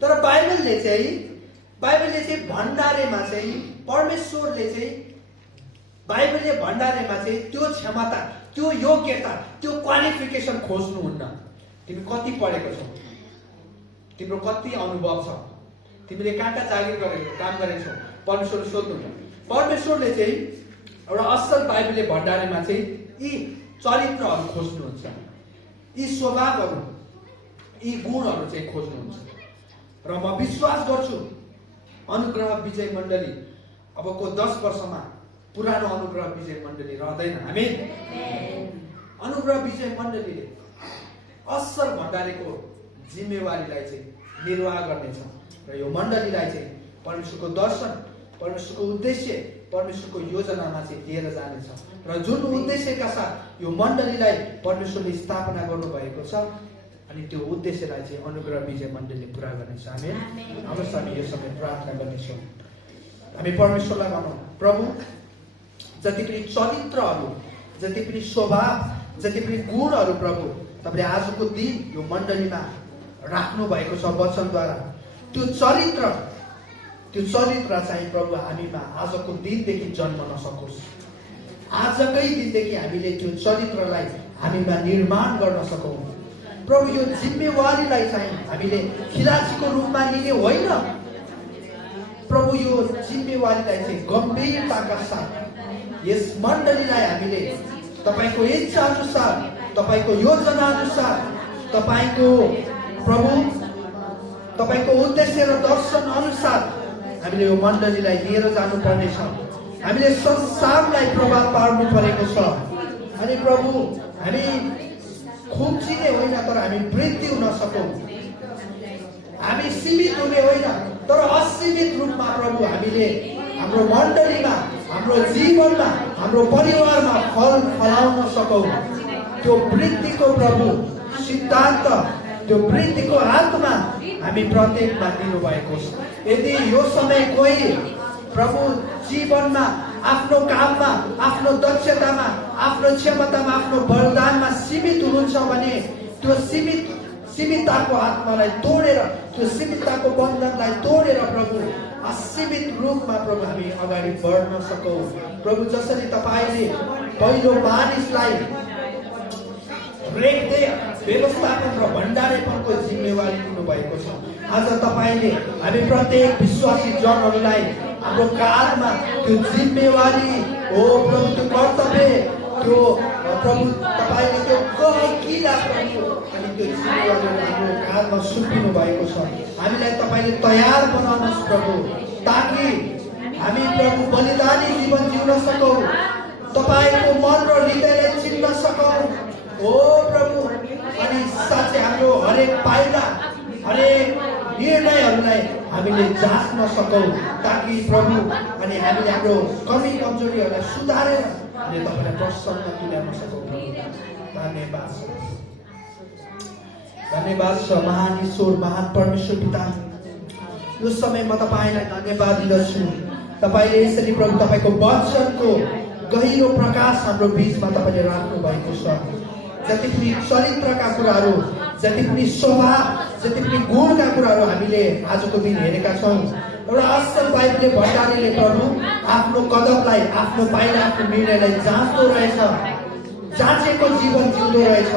तर बाइबलले चाहिँ भण्डारेमा चाहिँ परमेश्वरले चाहिँ बाइबलले भण्डारेमा चाहिँ त्यो क्षमता, त्यो योग्यता, त्यो क्वालिफिकेसन खोज्नुहुन्न। तिमी कति पढेको छौ, तिम्रो कति अनुभव छ, तिमीले कहाँ जागिर गरेको, काम गरेको छौ, परमेश्वरले सोध्नुहुन्छ। परमेश्वरले चाहिँ एउटा असल बाइबलले भण्डारेमा चाहिँ यी चरित्रहरू खोज्नुहुन्छ, यी स्वभावहरू, यी गुणहरू चाहिँ खोज्नुहुन्छ। र म विश्वास गर्छु अनुग्रह विजय मण्डली अबको 10 वर्षमा पुरानो अनुग्रह विजय मण्डली रहँदैन। हामी अनुग्रह विजय मण्डलीले असल भण्डारेको जिम्मेवारीलाई चाहिँ निर्वाह गर्नेछ र यो मण्डलीलाई चाहिँ परमेश्वरको दर्शन, परमेश्वरको उद्देश्य, परमेश्वरको योजनामा चाहिँ लिएर जानेछ। र जुन उद्देश्यका साथ यो मण्डलीलाई परमेश्वरले स्थापना गर्नुभएको छ, अनि त्यो उद्देश्यलाई चाहिँ अनुग्रह विजय मण्डलीले पुरा गर्नेछ। हामी यो समय प्रार्थना गर्नेछौँ। हामी परमेश्वरलाई भनौँ, प्रभु जति पनि चरित्रहरू, जति पनि स्वभाव, जति पनि गुणहरू प्रभु तपाईँले आजको दिन यो मण्डलीमा राख्नु भएको छ वचनद्वारा, त्यो चरित्र चाहिँ प्रभु हामीमा आजको दिनदेखि जन्म नसकोस्। आजकै दिनदेखि हामीले त्यो चरित्रलाई हामीमा निर्माण गर्न सकौँ। प्रभु यो जिम्मेवारीलाई चाहिँ हामीले खिलाचीको रूपमा लिने होइन, प्रभु यो जिम्मेवारीलाई चाहिँ गम्भीरताका साथ यस मण्डलीलाई हामीले तपाईँको इच्छा अनुसार, तपाईँको योजना अनुसार, तपाईँको प्रभु तपाईँको उद्देश्य र दर्शन अनुसार हामीले यो मण्डलीलाई लिएर जानुपर्नेछ। हामीले संसारलाई प्रभाव पार्नु परेको छ। अनि प्रभु हामी खुम्चिने होइन तर हामी वृद्धि हुन सकौँ। हामी सीमित हुने होइन तर असीमित रूपमा प्रभु हामीले हाम्रो मण्डलीमा, हाम्रो जीवनमा, हाम्रो परिवारमा फल फलाउन सकौँ। त्यो वृद्धिको प्रभु सिद्धान्त, त्यो वृद्धिको आत्मा हामी प्रत्येकमा दिनुभएको छ। यदि यो समय कोही प्रभु जीवनमा, आफ्नो काममा, आफ्नो दक्षतामा, आफ्नो क्षमतामा, आफ्नो वरदानमा सीमित हुनुहुन्छ भने त्यो सीमितताको आत्मालाई तोडेर, त्यो सीमितताको बन्धनलाई तोडेर प्रभु असीमित रूपमा प्रभु हामी अगाडि बढ्न सकौँ। प्रभु जसरी तपाईँले पहिलो मानिसलाई रेखदेख, व्यवस्थापन र भण्डारेपनको जिम्मेवारी दिनुभएको छ, आज तपाईँले हामी प्रत्येक विश्वासी जनहरूलाई हाम्रो काँधमा त्यो जिम्मेवारी हो प्रभु, त्यो कर्तव्य, त्यो प्रभु तपाईँले त्यो गहिला प्रभु अनि त्यो जिम्मेवारी हाम्रो काँधमा सुम्पिनु भएको छ। हामीलाई तपाईँले तयार बनाउनुहोस् प्रभु, ताकि हामी प्रभु बलिदानी जीवन जिउन सकौँ, तपाईँको मन र हृदयलाई चिन्न सकौँ। ओ प्रभु, अनि साथै हाम्रो हरेक पाइला, हरेक निर्णयहरूलाई हामीले जाँच्न सकौँ, ताकि प्रभु अनि हामीले हाम्रो कमी कमजोरीहरूलाई सुधारेर हामीले तपाईँलाई प्रसन्न तुल्याउन सकौँ। धन्यवाद छ महान ईश्वर, महान परमेश्वर पिता। यो समय म तपाईँलाई धन्यवाद दिँदछु। तपाईँले यसरी प्रभु तपाईँको वचनको गहिरो प्रकाश हाम्रो बीचमा तपाईँले राख्नु भएको छ। जति पनि चरित्रका कुराहरू, जति पनि स्वभाव, जति पनि गुणका कुराहरू हामीले आजको दिन हेरेका छौँ। एउटा असल बाइबलले भण्डारीले प्रभु आफ्नो कदमलाई, आफ्नो पाइला, आफ्नो निर्णयलाई जाँच्दो रहेछ, जाँचेको जीवन जिउँदो रहेछ।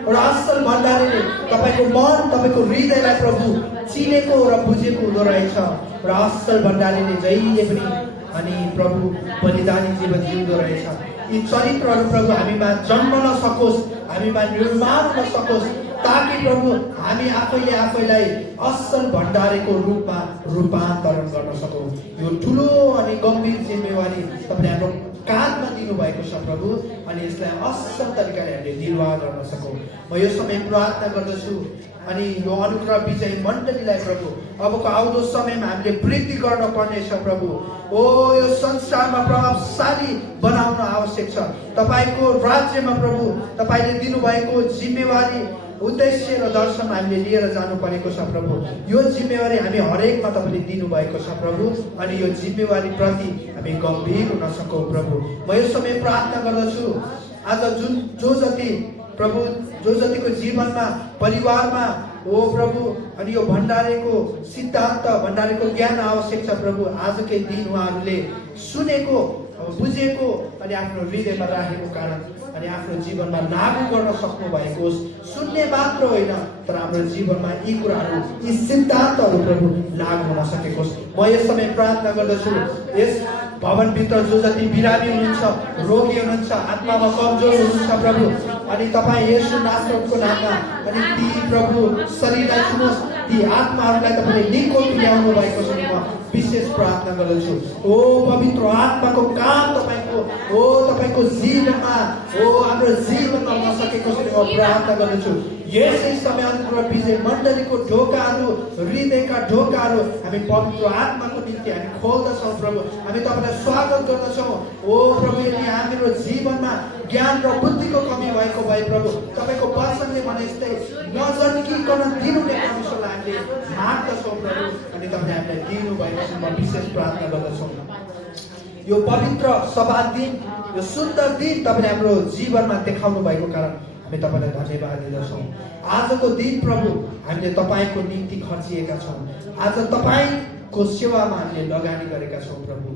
एउटा असल भण्डारीले तपाईँको मन, तपाईँको हृदयलाई प्रभु चिनेको र बुझेको हुँदो रहेछ। एउटा असल भण्डारीले जहिले पनि अनि प्रभु बलिदानी जीवन जिउँदो रहेछ। यी चरित्रहरू प्रभु हामीमा जन्मन सकोस्, हामीमा निर्माण हुन सकोस्, ताकि प्रभु हामी आफैले आफैलाई असल भण्डारीको रूपमा रूपान्तरण गर्न सकौँ। यो ठुलो अनि गम्भीर जिम्मेवारी तपाईँले हाम्रो काँधमा दिनुभएको छ प्रभु, अनि यसलाई असल तरिकाले हामीले निर्वाह गर्न सकौँ। म यो समय प्रार्थना गर्दछु अनि यो अनुग्रह विजय मण्डलीलाई प्रभु अबको आउँदो समयमा हामीले वृद्धि गर्न पर्नेछ प्रभु। ओ यो संसारमा प्रभावशाली बनाउन आवश्यक छ। तपाईँको राज्यमा प्रभु तपाईँले दिनुभएको जिम्मेवारी उद्देश्य र दर्शन हामीले लिएर जानु परेको छ प्रभु। यो जिम्मेवारी हामी हरेकमा तपाईँले दिनुभएको छ प्रभु, अनि यो जिम्मेवारी प्रति हामी गम्भीर हुन सकौँ प्रभु। म यो समय प्रार्थना गर्दछु आज जो जति प्रभु जो जतिको जीवनमा परिवारमा ओ प्रभु अनि यो भण्डारीको सिद्धान्त भण्डारीको ज्ञान आवश्यक छ प्रभु, आजकै दिन उहाँहरूले सुनेको बुझेको अनि आफ्नो हृदयमा राखेको कारण अनि आफ्नो जीवनमा लागू गर्न सक्नु भएको होस्। सुन्ने मात्र होइन तर हाम्रो जीवनमा यी कुराहरू यी सिद्धान्तहरू प्रभु लागू हुन सकेको होस्। म यस समय प्रार्थना गर्दछु यस भवनभित्र जो जति बिरामी हुनुहुन्छ, रोगी हुनुहुन्छ, आत्मामा कमजोर हुनुहुन्छ प्रभु, अनि तपाईँ येशू नासरतको नाममा अनि ती प्रभु शरीरलाई छुनुहोस्, ती आत्माहरूलाई तपाईँले निको तुल्याउनु भएको छ। म विशेष प्रार्थना गर्दछु ओ पवित्र आत्माको काम तपाईँको जीवनमा हाम्रो जीवनमा हुन सकेको छ। म प्रार्थना गर्दछु यसै समय अनुग्रह विजय मण्डलीको ढोकाहरू हृदयका ढोकाहरू हामी पवित्र आत्माको निम्ति हामी खोल्दछौँ प्रभु। हामी तपाईँलाई स्वागत गर्दछौँ। ओ प्रभु यदि हाम्रो जीवनमा ज्ञान र बुद्धिको कमी भएको भए प्रभु तपाईँको वचनले भने जस्तै नजन्किकन दिनुहुने परमेश्वरलाई हामीले माग्दछौँ प्रभु, अनि तपाईँले हामीलाई दिनुभएको छ। म विशेष प्रार्थना गर्दछौँ यो पवित्र सभा दिन यो सुन्दर दिन तपाईँले हाम्रो जीवनमा देखाउनु भएको कारण हामी तपाईँलाई धन्यवाद दिँदछौँ। आजको दिन प्रभु हामीले तपाईँको निम्ति खर्चिएका छौँ। आज तपाईँको सेवामा हामीले लगानी गरेका छौँ प्रभु।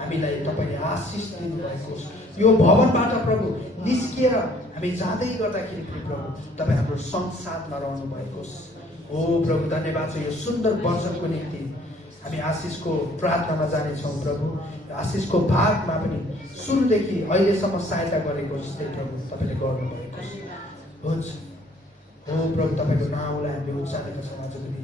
हामीलाई तपाईँले आशिष दिनुभएको होस्। यो भवनबाट प्रभु निस्किएर हामी जाँदै गर्दाखेरि प्रभु तपाईँ हाम्रो संसारमा रहनु भएको होस्। ओ प्रभु धन्यवाद छ यो सुन्दर वचनको निम्ति। हामी आशिषको प्रार्थनामा जानेछौँ प्रभु। आशिषको भागमा पनि सुरुदेखि अहिलेसम्म सहायता गरेको जस्तै प्रभु तपाईँले गर्नुभएको हुन्छ। हो प्रभु तपाईँको नाउँलाई हामीले उच्चारेका छौँ आज पनि।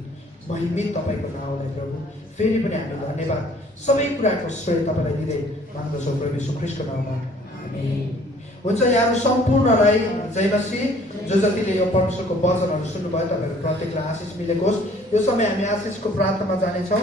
महिमित तपाईँको नाउँलाई प्रभु। फेरि पनि हामीले धन्यवाद सबै कुराको श्रेय तपाईँलाई दिँदै मान्दछौँ प्रभु यीशु ख्रीष्टको नाममा, आमेन। हुन्छ यहाँहरू सम्पूर्णलाई जय मसीह। जो जतिले यो परमेश्वरको वचनहरू सुन्नुभयो तपाईँहरू प्रत्येकलाई आशिष मिलेको होस्। यो समय हामी आशिषको प्रार्थनामा जानेछौँ।